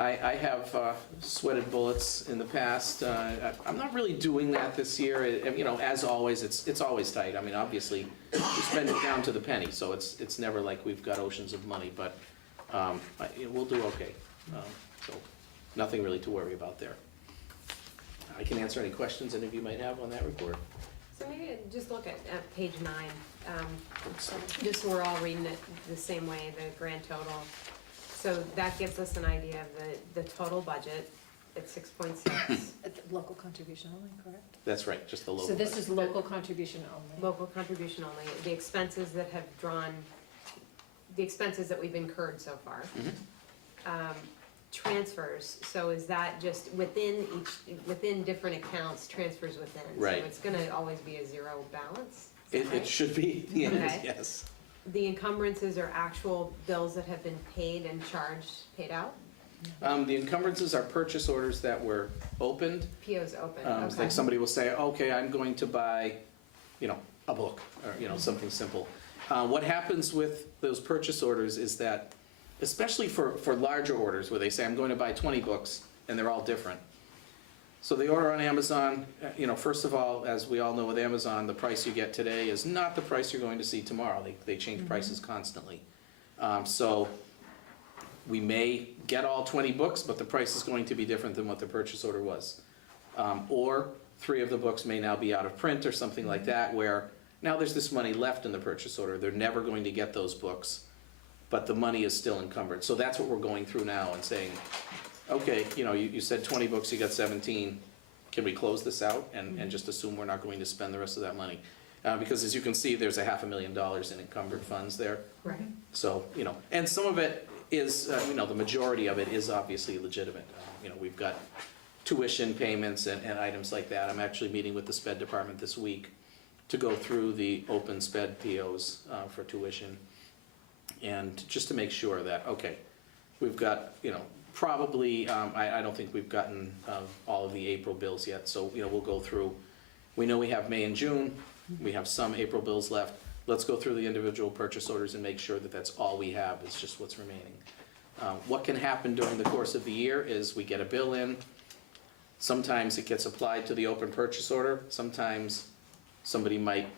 I have sweated bullets in the past. I'm not really doing that this year. You know, as always, it's always tight. I mean, obviously, we spend it down to the penny, so it's never like we've got oceans of money, but we'll do okay. So nothing really to worry about there. I can answer any questions any of you might have on that report. So maybe just look at page 9, just so we're all reading it the same way, the grand total. So that gives us an idea of the total budget at 6.6. Local contribution only, correct? That's right, just the local. So this budget. is local contribution only. Local contribution only, the expenses that have drawn, the expenses that we've incurred so far. Mhm. Transfers, so is that just within different accounts, transfers within? Right. So it's gonna always be a zero balance? Is that It right? should be, yes, Okay. yes. The encumbrances are actual bills that have been paid and charged, paid out? The encumbrances are purchase orders that were opened. PO's open, It's okay. like somebody will say, okay, I'm going to buy, you know, a book, or, you know, something simple. What happens with those purchase orders is that, especially for larger orders, where they say, I'm going to buy 20 books, and they're all different. So they order on Amazon, you know, first of all, as we all know with Amazon, the price you get today is not the price you're going to see tomorrow. They change prices constantly. So we may get all 20 books, but the price is going to be different than what the purchase order was. Or 3 of the books may now be out of print or something like that, where now there's this money left in the purchase order. They're never going to get those books, but the money is still encumbered. So that's what we're going through now and saying, okay, you know, you said 20 books, you got 17. Can we close this out and just assume we're not going to spend the rest of that money? Because as you can see, there's $500,000 in encumbered funds there. Right. So, you know, and some of it is, you know, the majority of it is obviously legitimate. You know, we've got tuition payments and items like that. I'm actually meeting with the SPED department this week to go through the open SPED POs for tuition. And just to make sure that, okay, we've got, you know, probably, I don't think we've gotten all of the April bills yet, so, you know, we'll go through. We know we have May and June, we have some April bills left. Let's go through the individual purchase orders and make sure that that's all we have, is just what's remaining. What can happen during the course of the year is we get a bill in, sometimes it gets applied to the open purchase order, sometimes somebody might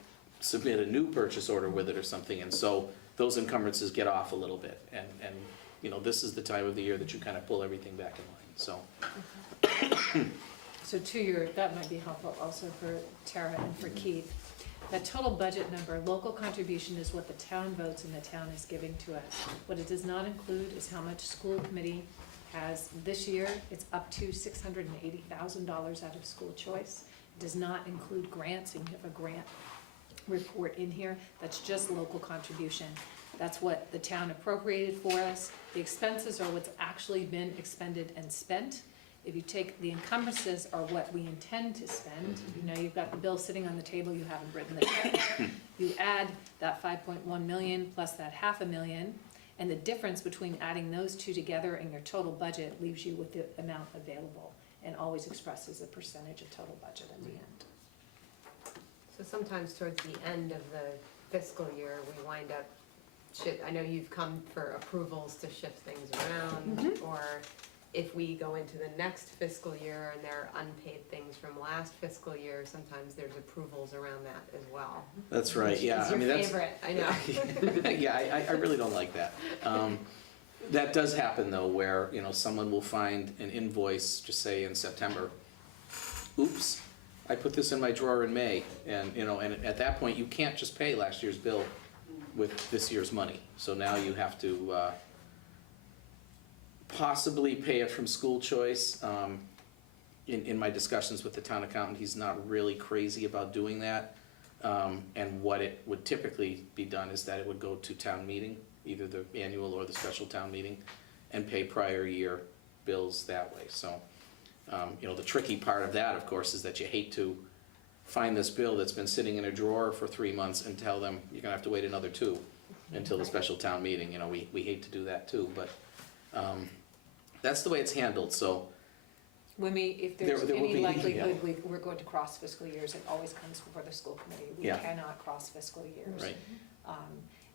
submit a new purchase order with it or something, and so those encumbrances get off a little bit, and you know, this is the time of the year that you kind of pull everything back in line, so. So that might be helpful also for Tara and for Keith. That total budget number, local contribution is what the town votes and the town is giving to us. What it does not include is how much school committee has this year. It's up to $680,000 out of school choice. It does not include grants, and you have a grant report in here. That's just local contribution. That's what the town appropriated for us. The expenses are what's actually been expended and spent. If you take the encumbrances are what we intend to spend, you know, you've got the bill sitting on the table, you haven't written the check. You add that 5.1 million plus that $500,000, and the difference between adding those two together and your total budget leaves you with the amount available, and always expresses a percentage of total budget in the end. So sometimes towards the end of the fiscal year, we wind up, I know you've come for approvals to shift things around, or if we go into the next fiscal year and there are unpaid things from last fiscal year, sometimes there's approvals around that as well. That's right, yeah. It's your favorite, I know. Yeah, I really don't like that. That does happen though, where, you know, someone will find an invoice, just say in September, oops, I put this in my drawer in May, and, you know, and at that point, you can't just pay last year's bill with this year's money. So now you have to possibly pay it from school choice. In my discussions with the town accountant, he's not really crazy about doing that. And what it would typically be done is that it would go to town meeting, either the annual or the special town meeting, and pay prior year bills that way. So, you know, the tricky part of that, of course, is that you hate to find this bill that's been sitting in a drawer for 3 months and tell them you're gonna have to wait another 2 until the special town meeting. You know, we hate to do that too, but that's the way it's handled, so. If there's There will any be, likelihood we're going to cross fiscal years, it always comes before the school committee. We Yeah. cannot cross fiscal years. Right.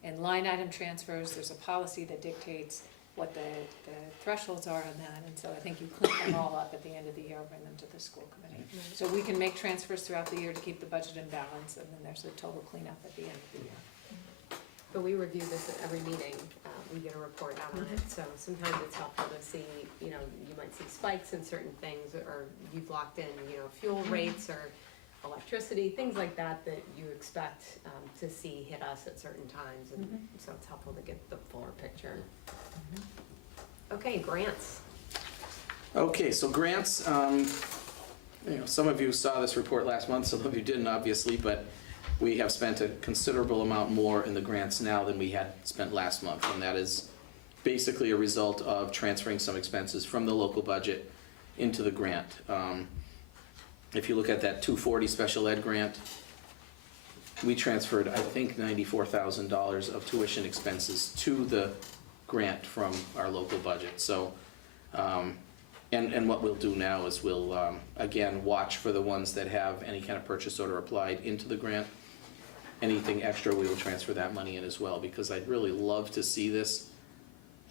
And line item transfers, there's a policy that dictates what the thresholds are on that, and so I think you clean them all up at the end of the year, bring them to the school committee. So we can make transfers throughout the year to keep the budget in balance, and then there's a total cleanup at the end of the year. But we review this at every meeting, we get a report out on it, so sometimes it's helpful to see, you know, you might see spikes in certain things, or you've locked in, you know, fuel rates or electricity, things like that that you expect to see hit us at certain times, and so it's helpful to get the fuller picture. Okay, grants. Okay, so grants, you know, some of you saw this report last month, some of you didn't, obviously, but we have spent a considerable amount more in the grants now than we had spent last month, and that is basically a result of transferring some expenses from the local budget into the grant. If you look at that 240 special ed grant, we transferred, I think, $94,000 of tuition expenses to the grant from our local budget. So, and what we'll do now is we'll, again, watch for the ones that have any kind of purchase order applied into the grant. Anything extra, we will transfer that money in as well, because I'd really love to see this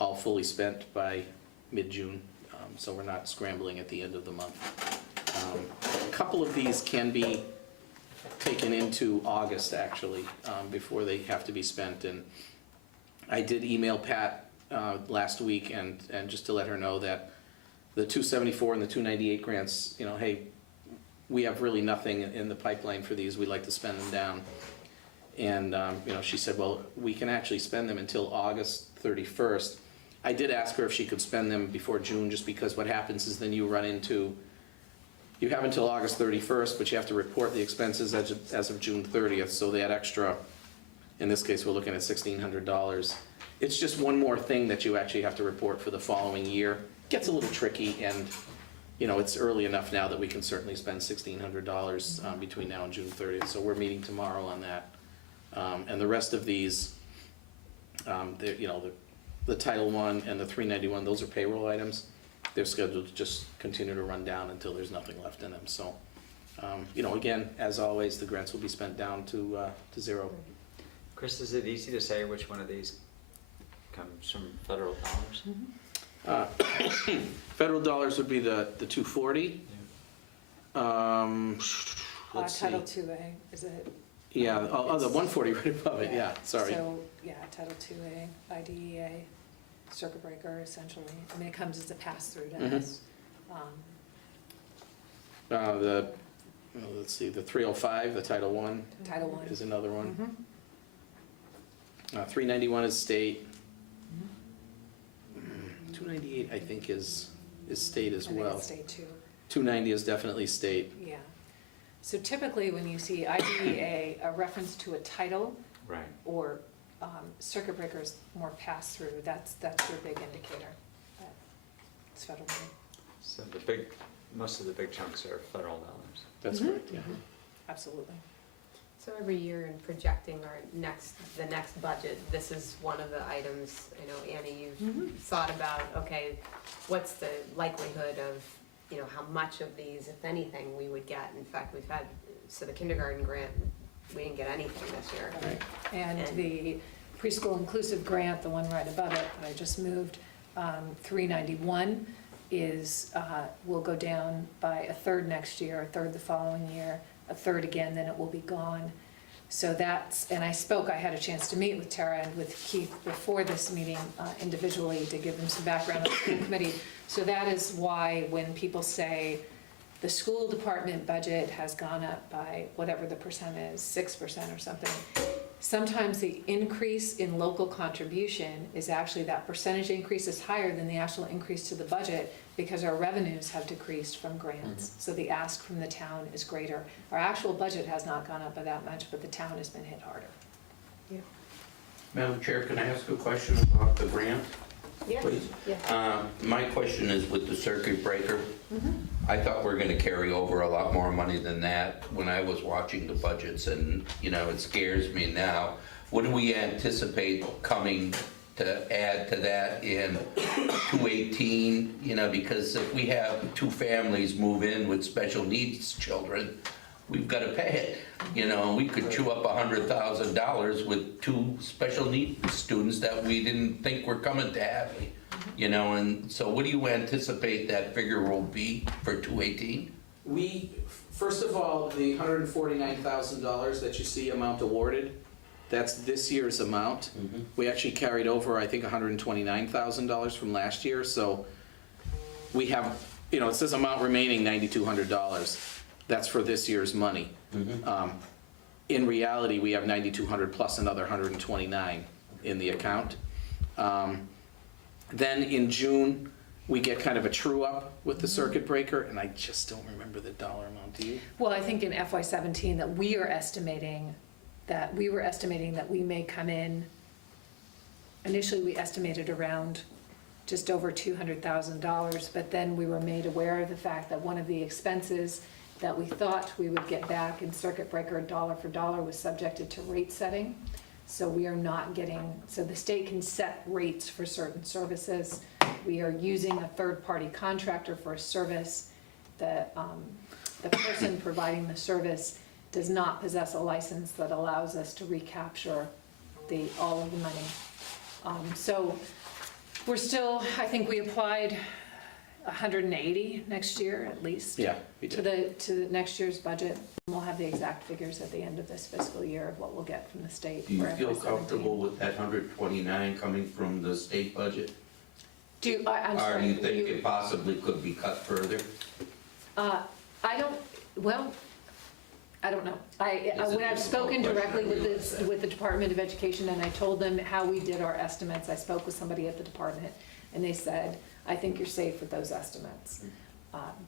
all fully spent by mid-June, so we're not scrambling at the end of the month. A couple of these can be taken into August, actually, before they have to be spent. And I did email Pat last week and just to let her know that the 274 and the 298 grants, you know, hey, we have really nothing in the pipeline for these. We'd like to spend them down. And, you know, she said, well, we can actually spend them until August 31st. I did ask her if she could spend them before June, just because what happens is then you run into, you have until August 31st, but you have to report the expenses as of June 30th. So that extra, in this case, we're looking at $1,600. It's just one more thing that you actually have to report for the following year. Gets a little tricky, and, you know, it's early enough now that we can certainly spend $1,600 between now and June 30th. So we're meeting tomorrow on that. And the rest of these, you know, the Title I and the 391, those are payroll items. They're scheduled to just continue to run down until there's nothing left in them. So, you know, again, as always, the grants will be spent down to zero. Chris, is it easy to say which one of these comes from federal dollars? Federal dollars would be the 240. Let's see. Title IIA, is it? Yeah, the 140 right above it, yeah, sorry. So, yeah, Title IIA, IDEA, circuit breaker, essentially. I mean, it comes as a pass-through to us. Let's see, the 305, the Title I. Title I. Is another one. 391 is state. 298, I think, is state as well. I think it's state too. 290 is definitely state. Yeah. So typically, when you see IDEA, a reference to a title Right. or circuit breakers more pass-through, that's your big indicator. That it's federal money. So most of the big chunks are federal dollars. That's correct, yeah. Absolutely. So every year in projecting the next budget, this is one of the items, I know, Annie, you've thought about, okay, what's the likelihood of, you know, how much of these, if anything, we would get. In fact, we've had, so the kindergarten grant, we didn't get anything this year. Right. And the preschool inclusive grant, the one right above it, that I just moved, 391 will go down by a third next year, a third the following year, a third again, then it will be gone. So that's, and I had a chance to meet with Tara and with Keith before this meeting individually to give them some background on the school committee. So that is why when people say the school department budget has gone up by whatever the percent is, 6% or something, sometimes the increase in local contribution is actually, that percentage increase is higher than the actual increase to the budget because our revenues have decreased from grants. So the ask from the town is greater. Our actual budget has not gone up by that much, but the town has been hit harder. Yeah. Madam Chair, can I ask a question about the grant, Yeah. please? Yeah. My question is with the circuit breaker. I thought we were going to carry over a lot more money than that when I was watching the budgets, and, you know, it scares me now. What do we anticipate coming to add to that in 2018? You know, because if we have two families move in with special needs children, we've got to pay it. You know, we could chew up $100,000 with two special needs students that we didn't think were coming to Hadley. You know, and so what do you anticipate that figure will be for 218? We, first of all, the $149,000 that you see amount awarded, that's this year's amount. We actually carried over, I think, $129,000 from last year, so we have, you know, it says amount remaining $9,200. That's for this year's money. In reality, we have $9,200 plus another $129 in the account. Then in June, we get kind of a true up with the circuit breaker, and I just don't remember the dollar amount, do you? Well, I think in FY17 that we were estimating that we may come in, initially we estimated around just over $200,000, but then we were made aware of the fact that one of the expenses that we thought we would get back in circuit breaker dollar for dollar was subjected to rate setting. So we are not getting, so the state can set rates for certain services. We are using a third-party contractor for a service. The person providing the service does not possess a license that allows us to recapture all of the money. So we're still, I think we applied 180 next year at least. Yeah, we did. To the next year's budget. We'll have the exact figures at the end of this fiscal year of what we'll get from the state. Do you for feel FY17. comfortable with that 129 coming from the state budget? I'm Or sorry. do you think it possibly could be cut further? I don't know. When I've spoken directly with the Department of Education and I told them how we did our estimates, I spoke with somebody at the department and they said, I think you're safe with those estimates.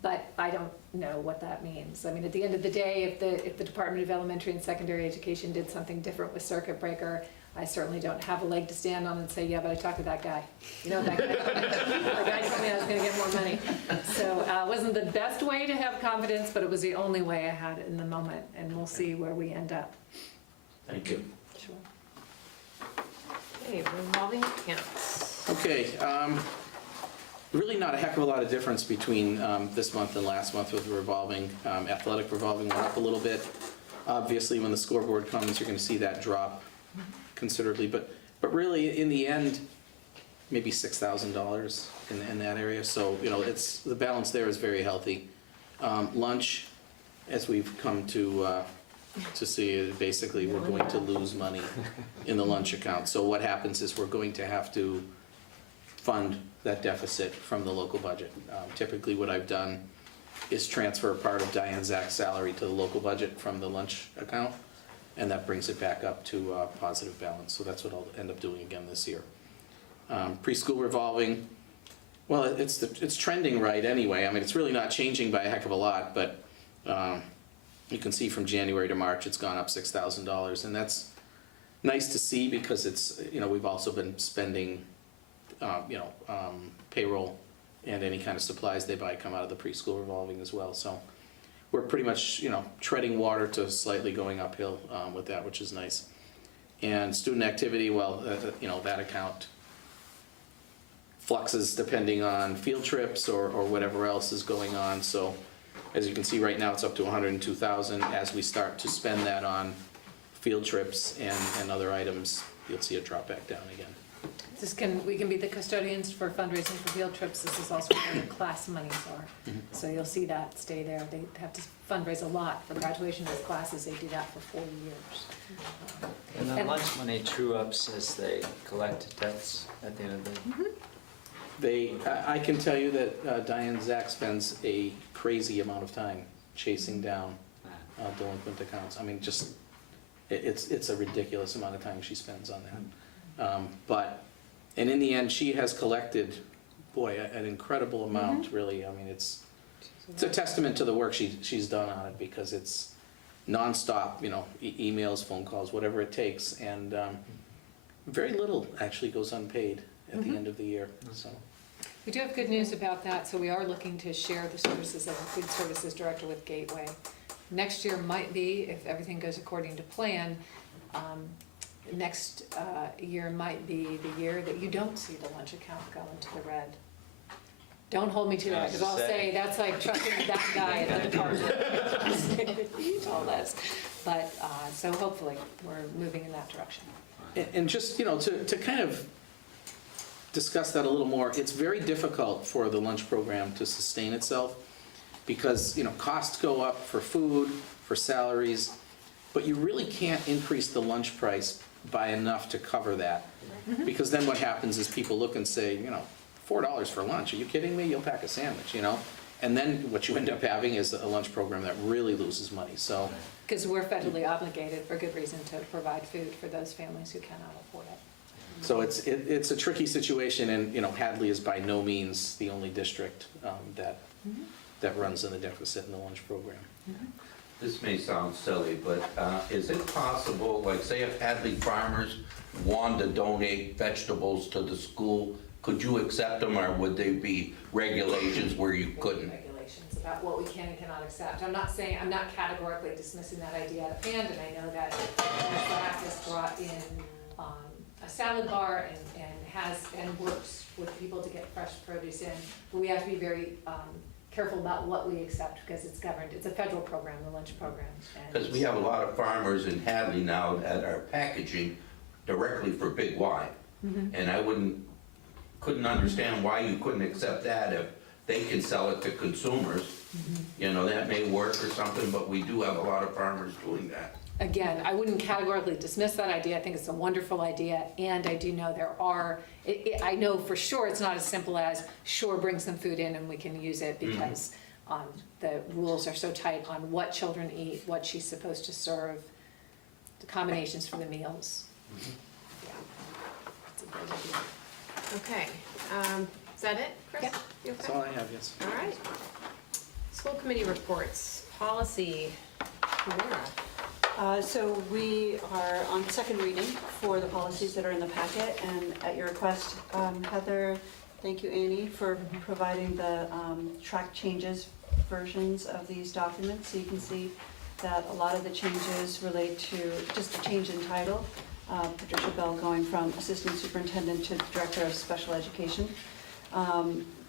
But I don't know what that means. I mean, at the end of the day, if the Department of Elementary and Secondary Education did something different with circuit breaker, I certainly don't have a leg to stand on and say, yeah, but I talked to that guy. You know, that guy, the guy told me I was gonna get more money. So it wasn't the best way to have confidence, but it was the only way I had in the moment, and we'll see where we end up. Thank you. Sure. Okay, revolving accounts. Okay, really not a heck of a lot of difference between this month and last month with the revolving. Athletic revolving went up a little bit. Obviously, when the scoreboard comes, you're going to see that drop considerably. But really, in the end, maybe $6,000 in that area. So, you know, the balance there is very healthy. Lunch, as we've come to see, basically, we're going to lose money in the lunch account. So what happens is we're going to have to fund that deficit from the local budget. Typically what I've done is transfer part of Diane Zach's salary to the local budget from the lunch account, and that brings it back up to a positive balance. So that's what I'll end up doing again this year. Preschool revolving, well, it's trending right anyway. I mean, it's really not changing by a heck of a lot, but you can see from January to March it's gone up $6,000, and that's nice to see because it's, you know, we've also been spending payroll and any kind of supplies they buy come out of the preschool revolving as well. So we're pretty much, you know, treading water to slightly going uphill with that, which is nice. And student activity, well, you know, that account fluxes depending on field trips or whatever else is going on. So as you can see right now, it's up to $102,000. As we start to spend that on field trips and other items, you'll see it drop back down again. We can be the custodians for fundraising for field trips. This is also where the class monies are. So you'll see that stay there. They have to fundraise a lot for graduation of classes. They do that for 4 years. And then lunch money true ups as they collect debts at the end of the day. I can tell you that Diane Zach spends a crazy amount of time chasing down delinquent accounts. I mean, just, it's a ridiculous amount of time she spends on that. And in the end, she has collected, boy, an incredible amount, really. I mean, it's a testament to the work she's done on it, because it's nonstop, you know, emails, phone calls, whatever it takes, and very little actually goes unpaid at the end of the year. So We do have good news about that. So we are looking to share the services of a food services director with Gateway. Next year might be, if everything goes according to plan, next year might be the year that you don't see the lunch account go into the red. Don't hold me to that, because I'll say that's like trusting that guy at the department. He told us. But, so hopefully, we're moving in that direction. And just, you know, to kind of discuss that a little more. It's very difficult for the lunch program to sustain itself because, costs go up for food, for salaries, but you really can't increase the lunch price by enough to cover that. Because then what happens is people look and say, $4 for lunch, are you kidding me? You'll pack a sandwich, And then what you end up having is a lunch program that really loses money, so. Because we're federally obligated, for good reason, to provide food for those families who cannot afford it. So it's a tricky situation, and, Hadley is by no means the only district that runs in the deficit in the lunch program. This may sound silly, but is it possible, like say if Hadley farmers wanted to donate vegetables to the school, could you accept them, or would they be regulations where you couldn't? Regulations about what we can and cannot accept. I'm not categorically dismissing that idea out of hand, and I know that Zach has brought in a salad bar and works with people to get fresh produce in, but we have to be very careful about what we accept because it's governed. It's a federal program, the lunch program. Because we have a lot of farmers in Hadley now that are packaging directly for Big Y. And I couldn't understand why you couldn't accept that if they can sell it to consumers. That may work or something, but we do have a lot of farmers doing that. Again, I wouldn't categorically dismiss that idea. I think it's a wonderful idea, and I do know there are, I know for sure it's not as simple as, sure, bring some food in and we can use it, because the rules are so tight on what children eat, what she's supposed to serve, the combinations for the meals. Yeah, it's a great idea. Okay, is that it, Chris? Yeah. You okay? That's all I have, yes. All right. School committee reports, policy, Laura. So we are on second reading for the policies that are in the packet, and at your request, Heather, thank you, Annie, for providing the track changes versions of these documents. So you can see that a lot of the changes relate to just a change in title. Patricia Bell going from Assistant Superintendent to Director of Special Education.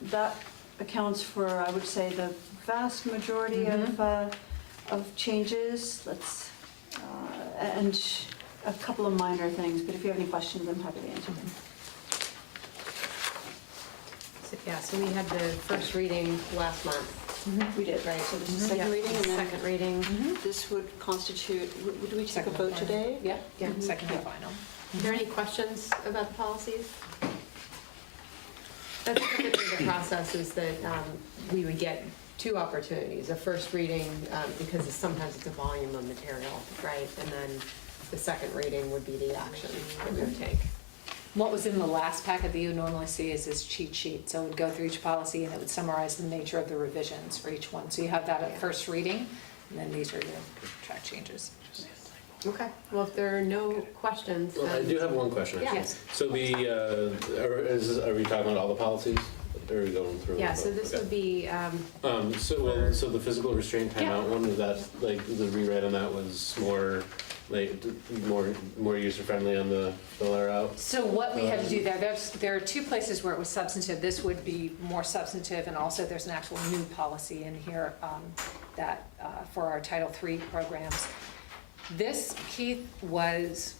That accounts for, I would say, the vast majority of changes. And a couple of minor things, but if you have any questions, I'm happy to answer them. So we had the first reading last month. We did, right? So this is second reading, and then Second reading. this would constitute, would we take a vote today? Yeah, second and final. Are there any questions about the policies? That's typically the process, is that we would get two opportunities, a first reading, because sometimes it's a volume of material, right? And then the second reading would be the action that we would take. What was in the last packet that you normally see is this cheat sheet. So it would go through each policy and it would summarize the nature of the revisions for each one. So you have that at first reading, and then these are your track changes. Okay, well, if there are no questions, Well, I do have one question. actually. Yes. So are we talking about all the policies? Or are we going through? Yeah, so this would be, So the physical restraint timeout one, was that, like, the rewrite on that was more, like, more user-friendly on the fill out? So what we had to do there are two places where it was substantive. This would be more substantive, and also there's an actual new policy in here that for our Title III programs. This, Keith, was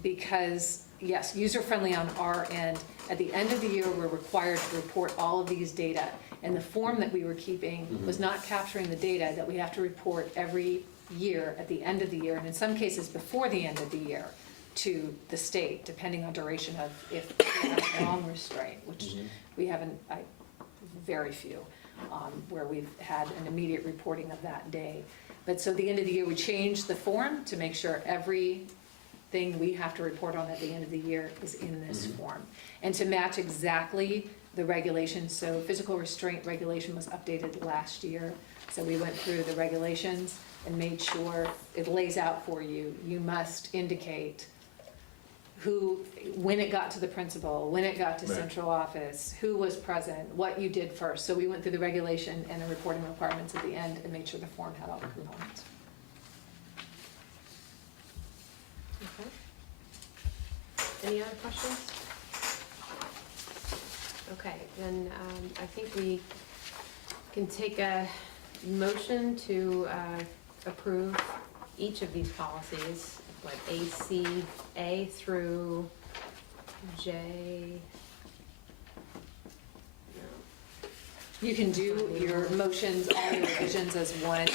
because, yes, user-friendly on our end. At the end of the year, we're required to report all of these data, and the form that we were keeping was not capturing the data that we have to report every year at the end of the year, and in some cases before the end of the year, to the state, depending on duration of if we have a long restraint, which we haven't, very few, where we've had an immediate reporting of that day. But so at the end of the year, we changed the form to make sure everything we have to report on at the end of the year is in this form. And to match exactly the regulations, so physical restraint regulation was updated last year. So we went through the regulations and made sure it lays out for you. You must indicate when it got to the principal, when it got to central office, who was present, what you did first. So we went through the regulation and the reporting requirements at the end and made sure the form had all the components. okay. Any other questions? Okay, then I think we can take a motion to approve each of these policies, A through J, You can do your motions, all your revisions as one.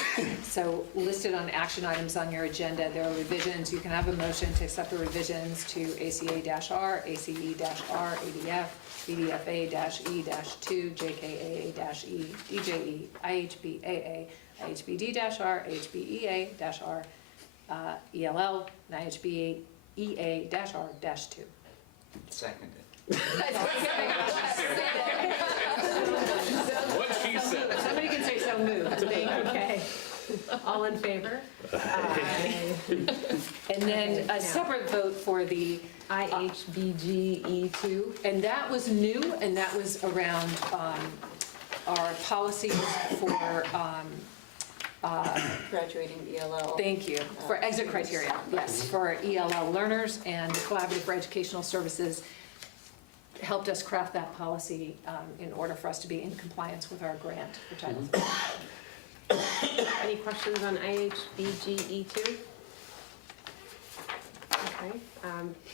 So listed on action items on your agenda, there are revisions. You can have a motion to accept the revisions to ACA-R, ACE-R, ADF, BDFA-E-2, JKAA-E, EJE, IHBAA, IHBD-R, HBEA-R, ELL, and IHBEA-R-2. Seconded. What she said. Somebody can say so moved. Okay. All in favor? Aye. And then a separate vote for the, IHBGE2. and that was new, and that was around our policies for, Graduating ELL. thank you, for exit criteria, yes, for ELL learners, and Collaborative for Educational Services helped us craft that policy in order for us to be in compliance with our grant for Title III. Any questions on IHBGE2? Okay,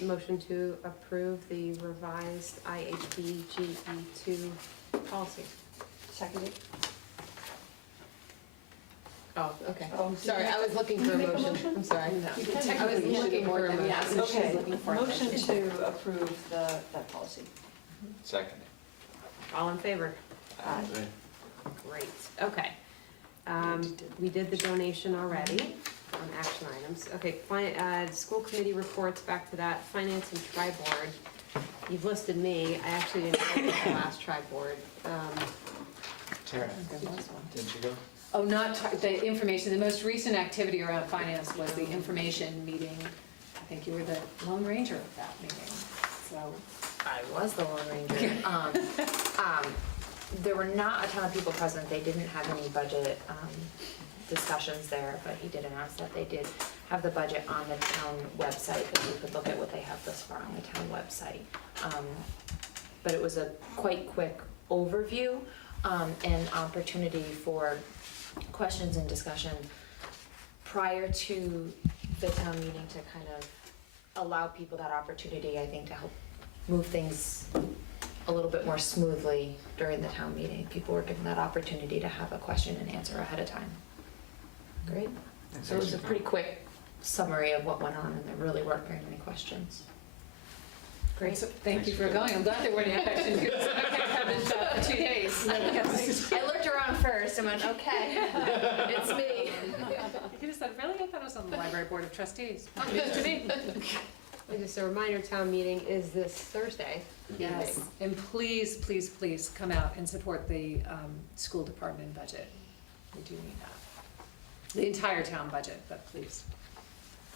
motion to approve the revised IHBGE2 policy. Seconded. Oh, okay. Oh, did Sorry, you- I was looking did for you a make a motion. motion? I'm sorry. No. I was Technically, you should looking more for a than- yeah, motion. so she's Okay, looking for a motion motion. to approve that policy. Seconded. All in favor? Great, okay. We did the donation already on action items. Okay, school committee reports, back to that. Finance and tri-board. You've listed me. I actually didn't go to the last tri-board. Tara, didn't you go? Oh, the information, the most recent activity around finance was the information meeting. I think you were the Lone Ranger of that meeting, so. I was the Lone Ranger. There were not a ton of people present. They didn't have any budget discussions there, but he did announce that they did have the budget on the town website, that you could look at what they have thus far on the town website. But it was a quite quick overview and opportunity for questions and discussion prior to the town meeting to kind of allow people that opportunity, I think, to help move things a little bit more smoothly during the town meeting. People were given that opportunity to have a question and answer ahead of time. Great. So it was a pretty quick summary of what went on, and there really weren't very many questions. Great, so thank you for going. I'm glad there weren't any questions, because I can't have this job for 2 days. I looked around first and went, okay, it's me. You could have said, really? I thought I was on the library board of trustees. Oh, news to me. And just a reminder, town meeting is this Thursday. Yes, and please, please, please come out and support the school department budget. We do need that. The entire town budget, but please.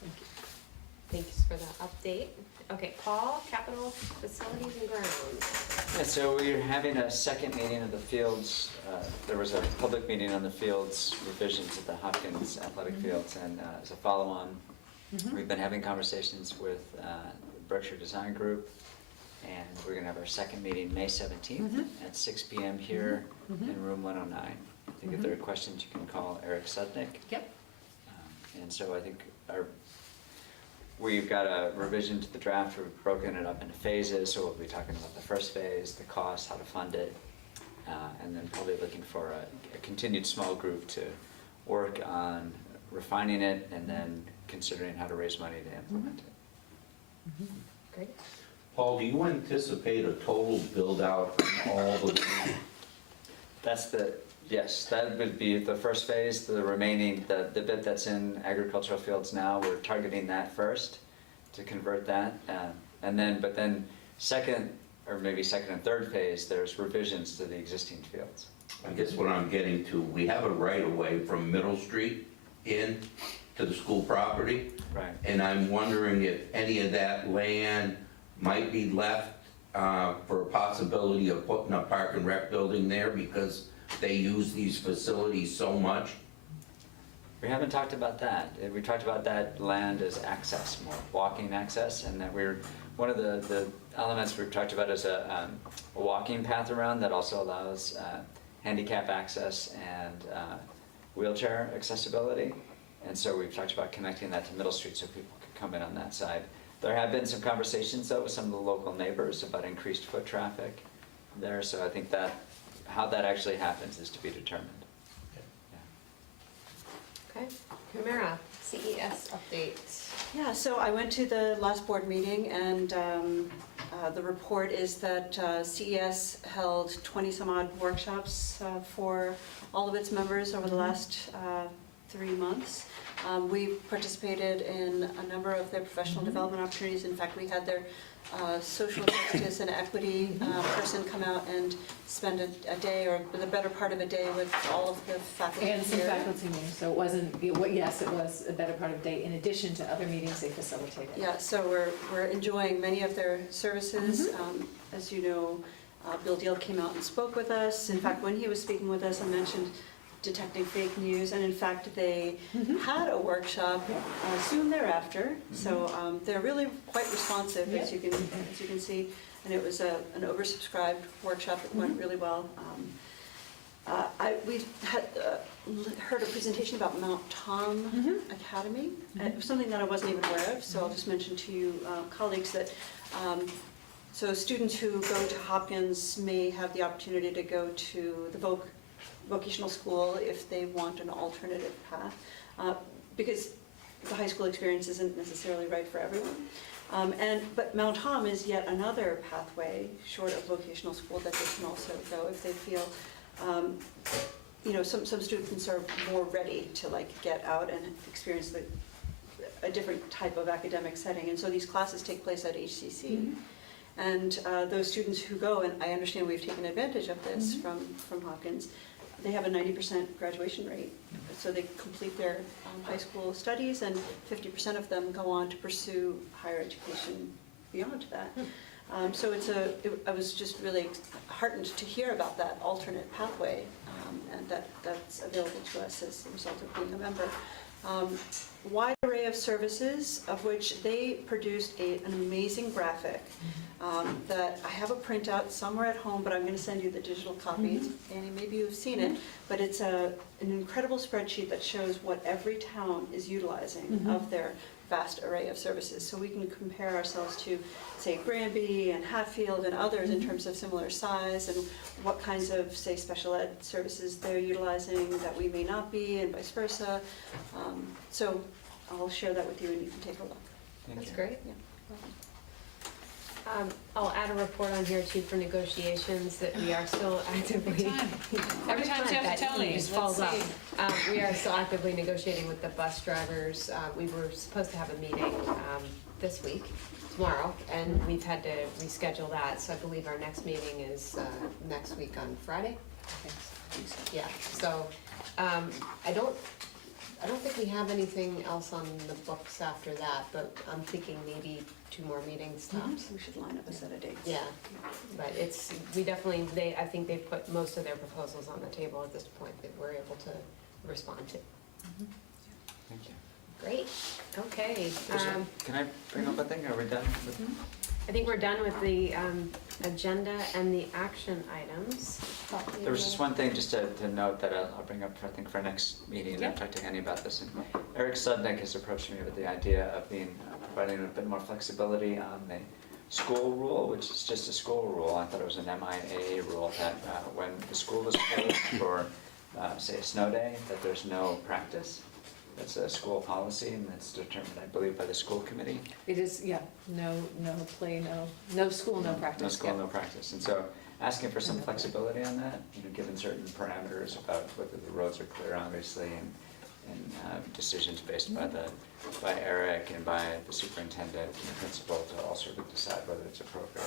Thank you. Thanks for the update. Okay, Paul, capital facilities and grounds. Yeah, so we're having a second meeting of the fields. There was a public meeting on the fields revisions at the Hopkins athletic fields, and as a follow-on, we've been having conversations with the Berkshire Design Group, and we're gonna have our second meeting May 17th at 6 p.m. here in room 109. I think if there are questions, you can call Eric Sudnick. Yep. And so I think we've got a revision to the draft. We've broken it up into phases, so we'll be talking about the first phase, the cost, how to fund it, and then probably looking for a continued small group to work on refining it and then considering how to raise money to implement it. Great. Paul, do you anticipate a total build-out on all the, Yes, that would be the first phase. The remaining, the bit that's in agricultural fields now, we're targeting that first to convert that. But then second, or maybe second and third phase, there's revisions to the existing fields. I guess what I'm getting to, we have a right-of-way from Middle Street in to the school property. Right. And I'm wondering if any of that land might be left for a possibility of putting a park and rec building there because they use these facilities so much. We haven't talked about that. We talked about that land as access, more walking access, and that one of the elements we've talked about is a walking path around that also allows handicap access and wheelchair accessibility. And so we've talked about connecting that to Middle Street so people could come in on that side. There have been some conversations though with some of the local neighbors about increased foot traffic there, so I think that how that actually happens is to be determined. Yeah. Okay, Humira, CES update. Yeah, so I went to the last board meeting, and the report is that CES held 20 some odd workshops for all of its members over the last 3 months. We participated in a number of their professional development opportunities. In fact, we had their social justice and equity person come out and spend a day or the better part of a day with all of the faculty And some here. faculty meetings, so it wasn't, yes, it was a better part of the day in addition to other meetings they facilitated. Yeah, so we're enjoying many of their services. As you know, Bill Deal came out and spoke with us. In fact, when he was speaking with us, I mentioned detecting fake news, and in fact, they had a workshop soon thereafter. So they're really quite responsive, as you can see, and it was an oversubscribed workshop. It went really well. We had heard a presentation about Mount Tom Academy. It was something that I wasn't even aware of, so I'll just mention to you colleagues that so students who go to Hopkins may have the opportunity to go to the vocational school if they want an alternative path, because the high school experience isn't necessarily right for everyone. But Mount Tom is yet another pathway short of vocational school that they can also go if they feel, some students are more ready to get out and experience a different type of academic setting. And so these classes take place at HCC. And those students who go, and I understand we've taken advantage of this from Hopkins, they have a 90% graduation rate. So they complete their high school studies, and 50% of them go on to pursue higher education beyond that. So I was just really heartened to hear about that alternate pathway, and that's available to us as a result of being a member. Wide array of services, of which they produced an amazing graphic that I have a printout somewhere at home, but I'm going to send you the digital copy. Annie, maybe you've seen it, but it's an incredible spreadsheet that shows what every town is utilizing of their vast array of services. So we can compare ourselves to, say, Granby and Hatfield and others in terms of similar size, and what kinds of, say, special ed services they're utilizing that we may not be, and vice versa. So I'll share that with you, and you can take a look. That's great. Yeah. I'll add a report on here too for negotiations that we are still actively. Every time you have that to tell me, just let's falls off. see. We are still actively negotiating with the bus drivers. We were supposed to have a meeting this week, tomorrow, and we've had to reschedule that. So I believe our next meeting is next week on Friday. Yeah. So I don't think we have anything else on the books after that, but I'm thinking maybe 2 more meetings tops. We should line up a set of dates. Yeah, but I think they've put most of their proposals on the table at this point that we're able to respond to. Thank you. Great, okay. Can I bring up a thing? Are we done with? I think we're done with the agenda and the action items. There was just one thing just to note that I'll bring up, I think, for our next meeting, and I've talked to Annie about this. And Eric Sudnick has approached me with the idea of providing a bit more flexibility on the school rule, which is just a school rule. I thought it was an MIA rule that when the school is closed for, say, a snow day, that there's no practice. That's a school policy, and that's determined, I believe, by the school committee. It is, no play, no school, no practice. No school, no practice. And so asking for some flexibility on that, given certain parameters about whether the roads are clear, obviously, and decisions based by Eric and by the superintendent and the principal to all sort of decide whether it's appropriate.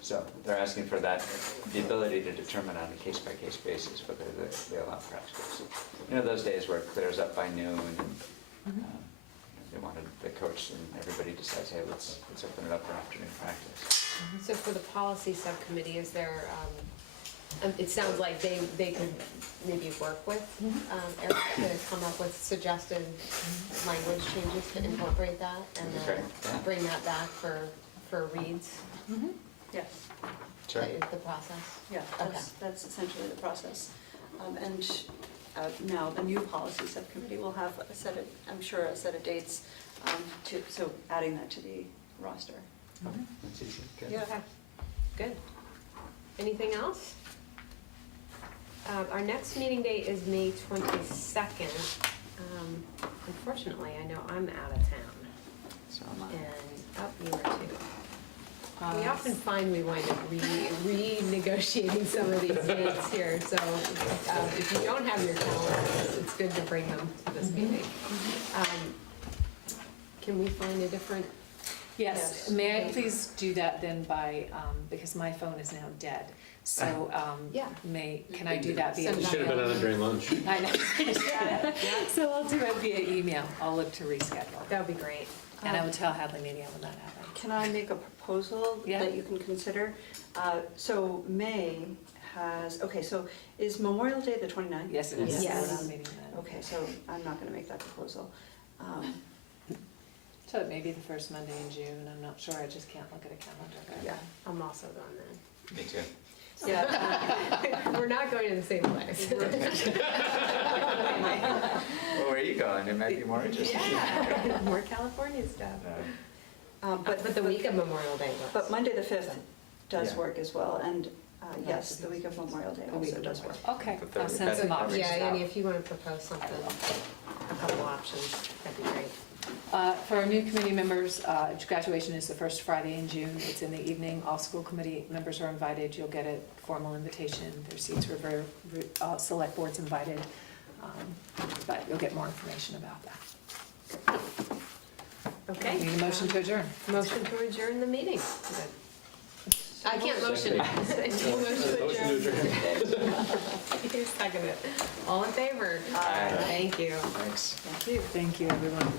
So they're asking for that, the ability to determine on a case-by-case basis whether they allow practice. Those days where it clears up by noon, and they wanted the coach and everybody decides, hey, let's open it up for afternoon practice. So for the policy subcommittee, is there, it sounds like they could maybe work with Eric to come up with suggested language changes to incorporate that, and then bring that back for reads? Yes. Sure. That is the process? Yeah, that's essentially the process. And now the new policy subcommittee will have a set of dates, so adding that to the roster. That's easy. Good. Yeah. Okay, good. Anything else? Our next meeting date is May 22nd. Unfortunately, I know I'm out of town, So am I. and, you are too. We often find we wind up renegotiating some of these dates here, so if you don't have your calendars, it's good to bring them to this meeting. Can we find a different? Yes, may I please do that then by, because my phone is now dead, so, Yeah. can I do that via Send You it should have been on it during lunch. I know. So I'll do it via email. I'll look to reschedule. That would be great. And I will tell Hadley Media when that happens. Can I make a proposal Yeah. that you can consider? So May has, okay, so is Memorial Day the 29th? Yes, it is. Yes. We're not meeting then. Okay, so I'm not going to make that proposal. So it may be the first Monday in June. I'm not sure. I just can't look at a calendar. Yeah, I'm also going then. Me too. Yeah, We're not going to the same place. Well, where are you going? It might be more interesting. Yeah, more California stuff. But the week of Memorial Day works. but Monday the 5th does Yeah. work as well, and yes, the week of Memorial Day The week also of does work. Okay, The I'll send third- some that- options. Yeah, Annie, if you want to propose something, a couple options, that'd be great. For our new committee members, graduation is the first Friday in June. It's in the evening. All school committee members are invited. You'll get a formal invitation. Their seats were select boards invited. But you'll get more information about that. Okay. Need a motion to adjourn. Motion to adjourn the meeting. I can't motion. Motion to adjourn. You second it. All in favor? Aye. Thank you. Thanks. Thank you. Thank you, everyone.